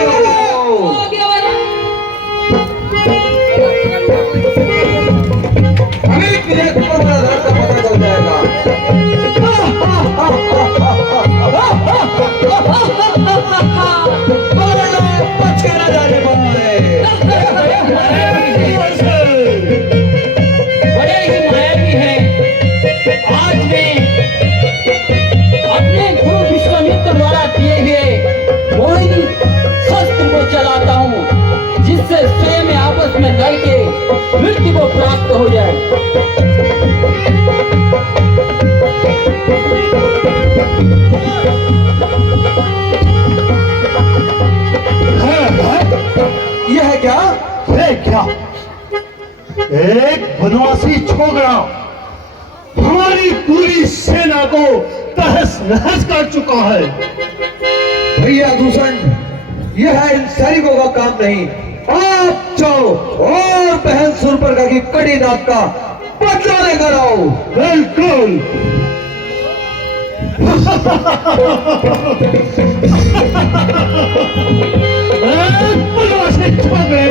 अभी तुझे धर्म और अधर्म का पता चल जाएगा। बच के ना जाने पाए। बड़े ही मायावी हैं। आज मैं अपने गुरु विश्वामित्र द्वारा दिए हुए मोहिनी शस्त्र को चलाता हूँ, जिससे स्वयं में आपस में लड़के मृत्यु को प्राप्त हो जाए। यह है क्या? है क्या? एक बनवासी छोकरा हमारी पूरी सेना को तहस नहस कर चुका है। भैया दूषण, यह है इन सैनिकों का काम नहीं। आप जाओ और बहन सुरपरका की कड़ी नाक का बदला लेकर आओ। बिल्कुल। बनवासी छोकरे,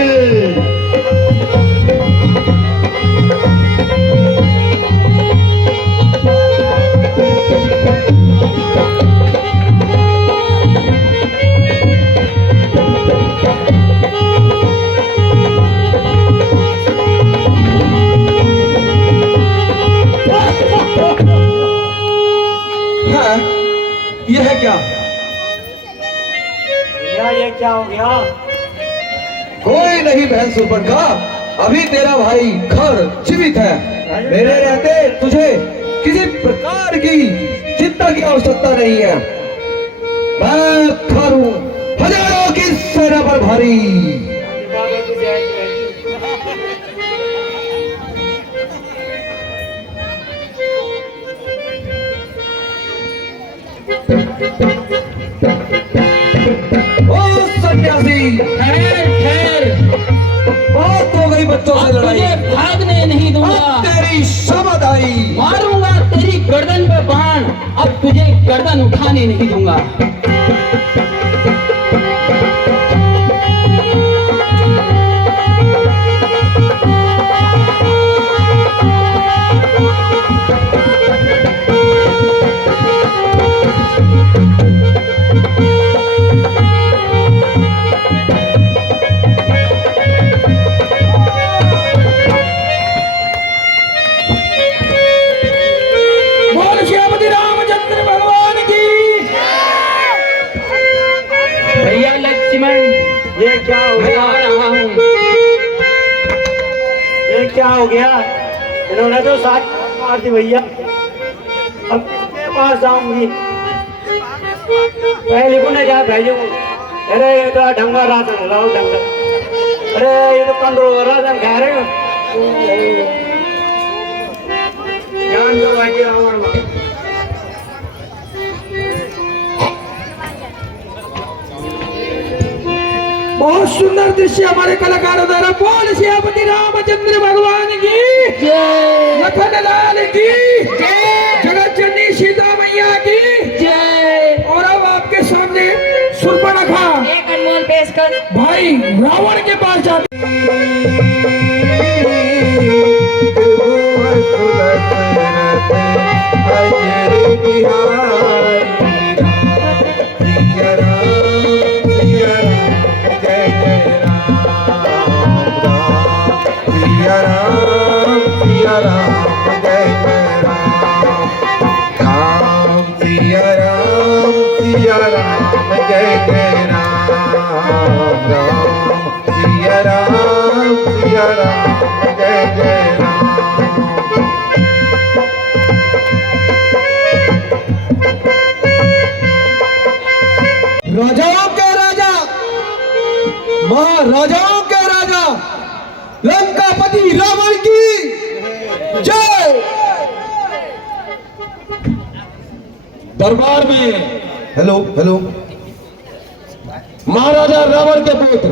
हाँ, यह है क्या? ये क्या हो गया? कोई नहीं बहन सुरपरका, अभी तेरा भाई घर जीवित है। मेरे रहते तुझे किसी प्रकार की चिंता की आवश्यकता नहीं है। मैं खर हूं हजारों की सेना पर भारी। ओ सन्यासी, ठहर, बहुत हो गई बच्चों से अब लड़ाई। तुझे भागने नहीं दूंगा। अब तेरी समझ आई। मारूंगा तेरी गर्दन पे बाण, अब तुझे गर्दन उठाने नहीं दूंगा। बोल श्रीमती रामचंद्र भगवान की। भैया लक्ष्मण, ये क्या हो मैं गया? आ रहा हूँ। ये क्या हो गया? इन्होंने तो साथ मार दी भैया। अब किसके पास जाऊंगी? पहले को न जा भेजू। अरे ये तो ढंगा रात लाओ ढंगा। अरे ये तो कंट्रोल कर रहा था, हम कह रहे हो जान दो बाकी रावण। बहुत सुंदर दृश्य हमारे कलाकारों द्वारा। बोल श्रीमती रामचंद्र भगवान की, लखन लाल की, जगत जननी सीता मैया की जय। और अब आपके सामने सुर्पणखा एक अनमोल पेशकश। भाई रावण के पास जाते। राजाओं के राजा, महाराजाओं के राजा, लंकापति रावण की जय। दरबार में हेलो महाराजा रावण के पुत्र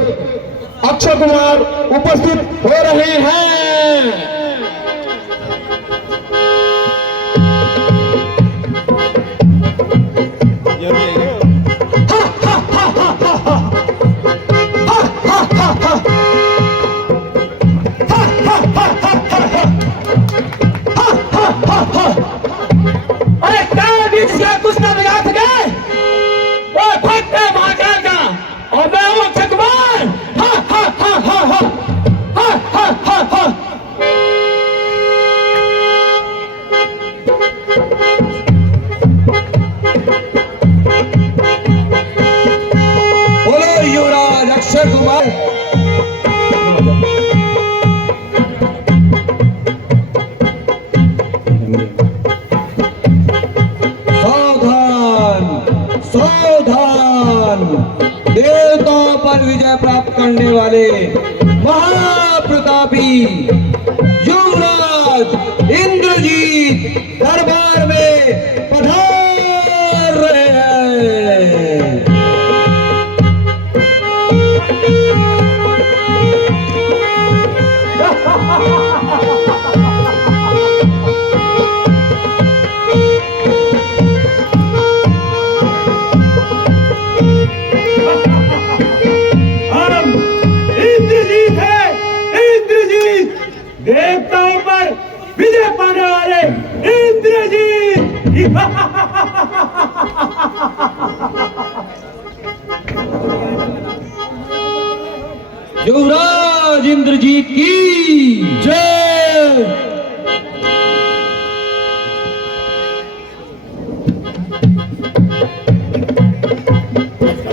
अक्षय कुमार उपस्थित हो रहे हैं। अरे क्या बीच का कुछ ना बिगाड़ सके वो भक्त है महाकाल का और मैं हूँ अक्षय कुमार। हा हा हा हा हा हा हा हा हा। बोलो युवराज अक्षय कुमार। सावधान सावधान, देवताओं पर विजय प्राप्त करने वाले महाप्रतापी युवराज इंद्रजीत दरबार में पधार रहे हैं। हम इंद्रजीत है, इंद्रजीत, देवताओं पर विजय पाने वाले इंद्रजीत। युवराज इंद्रजीत की जय।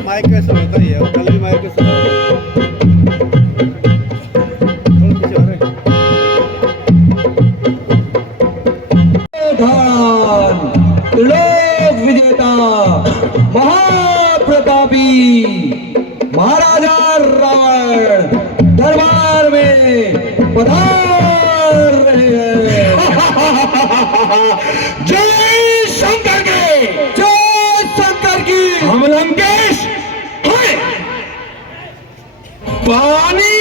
माइक कैसे होता है? कल भी माइक कैसे सावधान, त्रिलोक विजेता महाप्रतापी महाराजा रावण दरबार में पधार रहे हैं। जय शंकर के, जय शंकर की। हम लंकेश हैं। पानी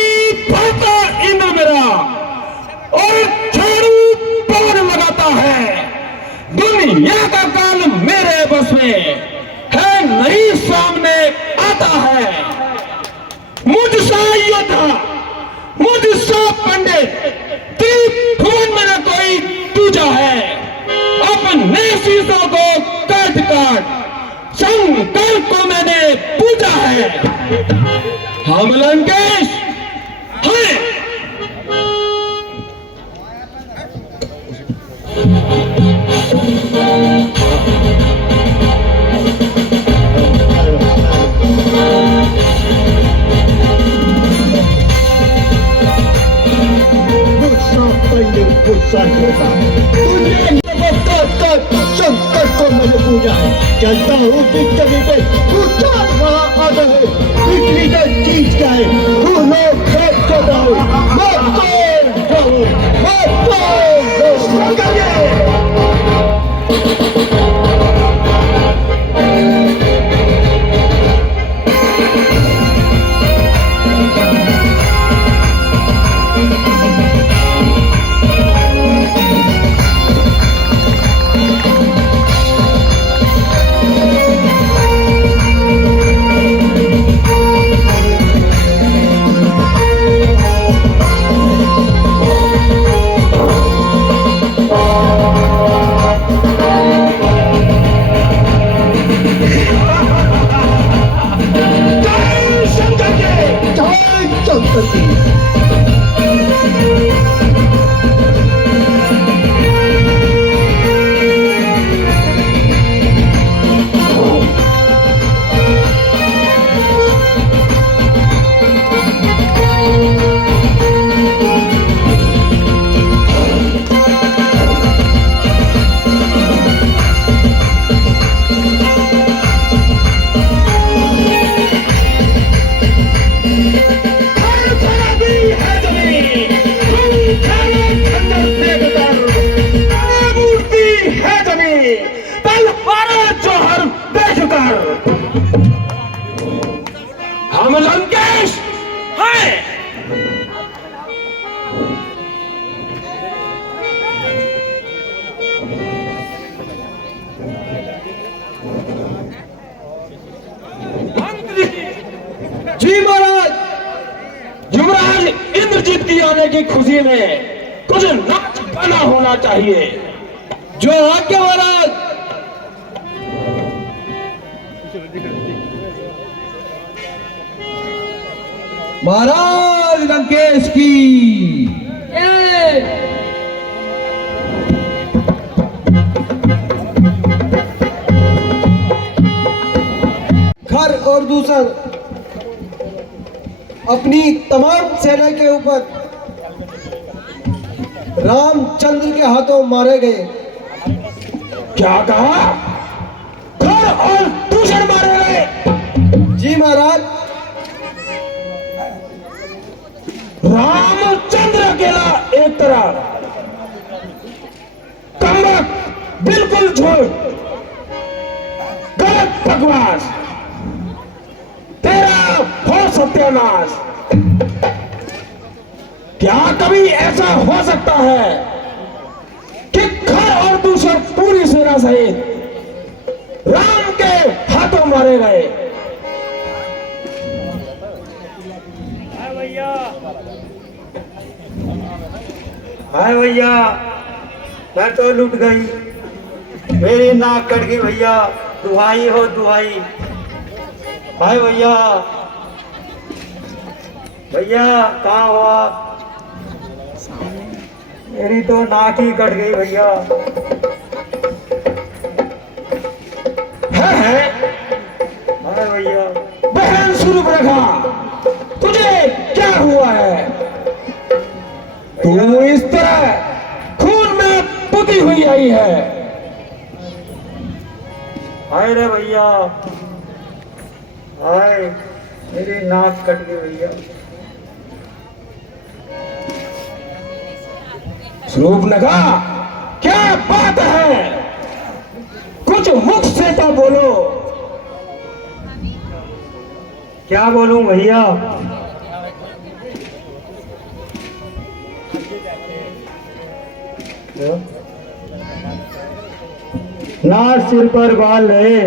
भरता इंद्र मेरा और झाड़ू पवन लगाता है। दुनिया का काल मेरे बस में है, नहीं सामने आता है। मुझसा योद्धा, मुझसा पंडित, त्रिभुवन में न कोई दूजा है। अपने शीशों को काट काट शंकर को मैंने पूजा है। हम लंकेश हैं। शंकर को मैंने पूजा है। चलता हूँ विक्टरी पे, पूछा वहाँ आता है। इतनी देर चीज क्या है? तू लोग देख को दो, मत दो, मत दो। मिलने की खुशी में कुछ नाच गाना होना चाहिए। जो आज्ञा महाराज। महाराज लंकेश की खर और दूसर अपनी तमाम सेना के ऊपर रामचंद्र के हाथों मारे गए। क्या कहा? खर और दूसर मारे गए? जी महाराज। रामचंद्र अकेला एक तरफ, कमबख्त, बिल्कुल झूठ, गलत बकवास, तेरा हो सत्यानाश। क्या कभी ऐसा हो सकता है कि खर और दूसर पूरी सेना सहित राम के हाथों मारे गए? हाय भैया, मैं तो लूट गई, मेरी नाक कट गई भैया, दुहाई हो दुहाई। हाय भैया, भैया कहाँ हो आप? मेरी तो नाक ही कट गई भैया। है हाय भैया। बहन शुरू रखा, तुझे क्या हुआ है? तू इस तरह खून में पुती हुई आई है। हाय रे भैया, हाय, मेरी नाक कट गई भैया। स्वरूप लगा, क्या बात है? कुछ मुख से तो बोलो। क्या बोलूं भैया? ना सिर पर बाल रहे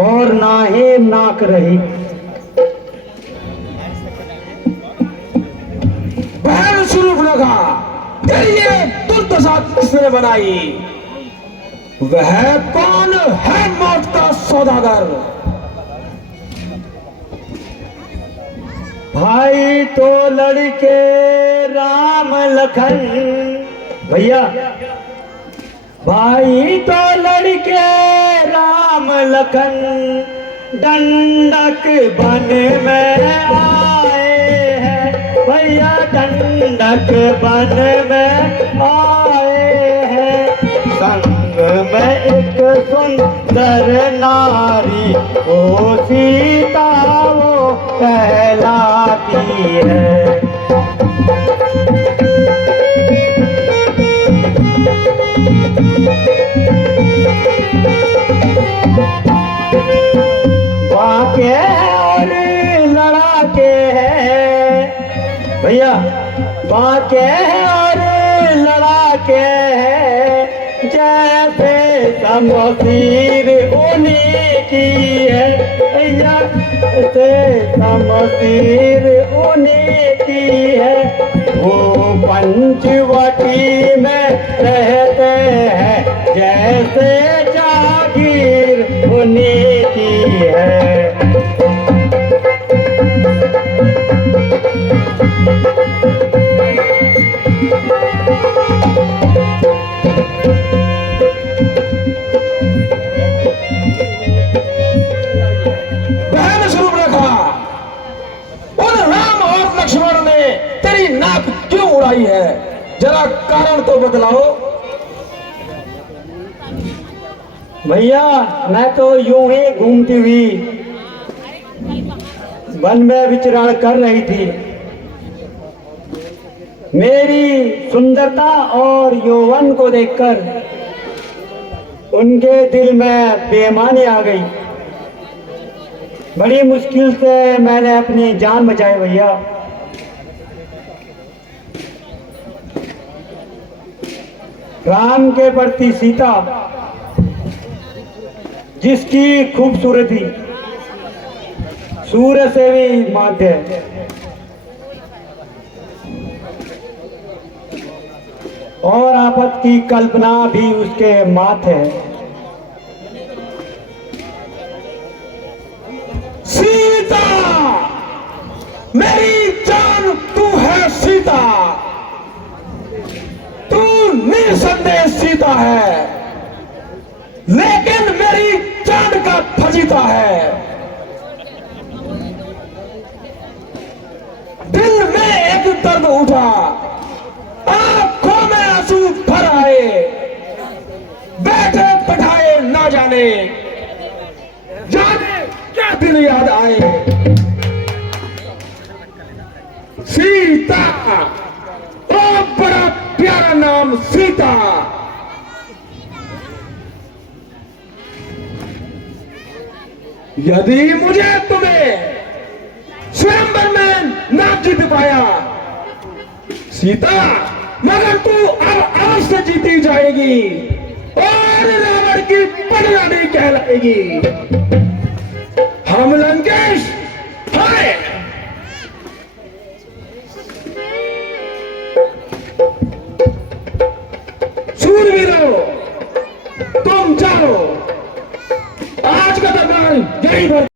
और ना ही नाक रही। बहन स्वरूप लगा, तेरी ये दुर्दशा किसने बनाई? वह कौन है मौत का सौदागर? भाई तो लड़के राम लखन भैया, भाई तो लड़के राम लखन दंडक बन में आए हैं भैया, दंडक बन में आए हैं। संग में एक सुंदर नारी, ओ सीता वो कहलाती है। वाके और लड़ाके हैं भैया, वाके और लड़ाके हैं, जैसे शमशीर उन्हीं की है भैया, जैसे शमशीर उन्हीं की है। वो पंचवटी में रहते हैं, जैसे जागीर उन्हीं की है। बहन स्वरूप रखा, उन राम और लक्ष्मण ने तेरी नाक क्यों उड़ाई है? जरा कारण तो बतलाओ। भैया मैं तो यूं ही घूमती हुई वन में विचरण कर रही थी। मेरी सुंदरता और यौवन को देखकर उनके दिल में बेईमानी आ गई। बड़ी मुश्किल से मैंने अपनी जान बचाई भैया। राम के प्रति सीता जिसकी खूबसूरती सूर्य से भी माध्य है, और आफत की कल्पना भी उसके माथे। सीता, मेरी जान तू है सीता, तू निसंदेह सीता है, लेकिन मेरी जान का फजीता है। दिल में एक दर्द उठा, आंखों में आंसू भर आए, बैठे बैठाए ना जाने क्या दिन याद आए। सीता, ओ बड़ा प्यारा नाम सीता। यदि मुझे तुम्हें स्वयंवर में ना जीत पाया सीता, मगर तू अब अवश्य जीती जाएगी और रावण की पटरानी कहलाएगी। हम लंकेश हाय। सूरवीरों, तुम जाओ, आज का दरबार यहीं पर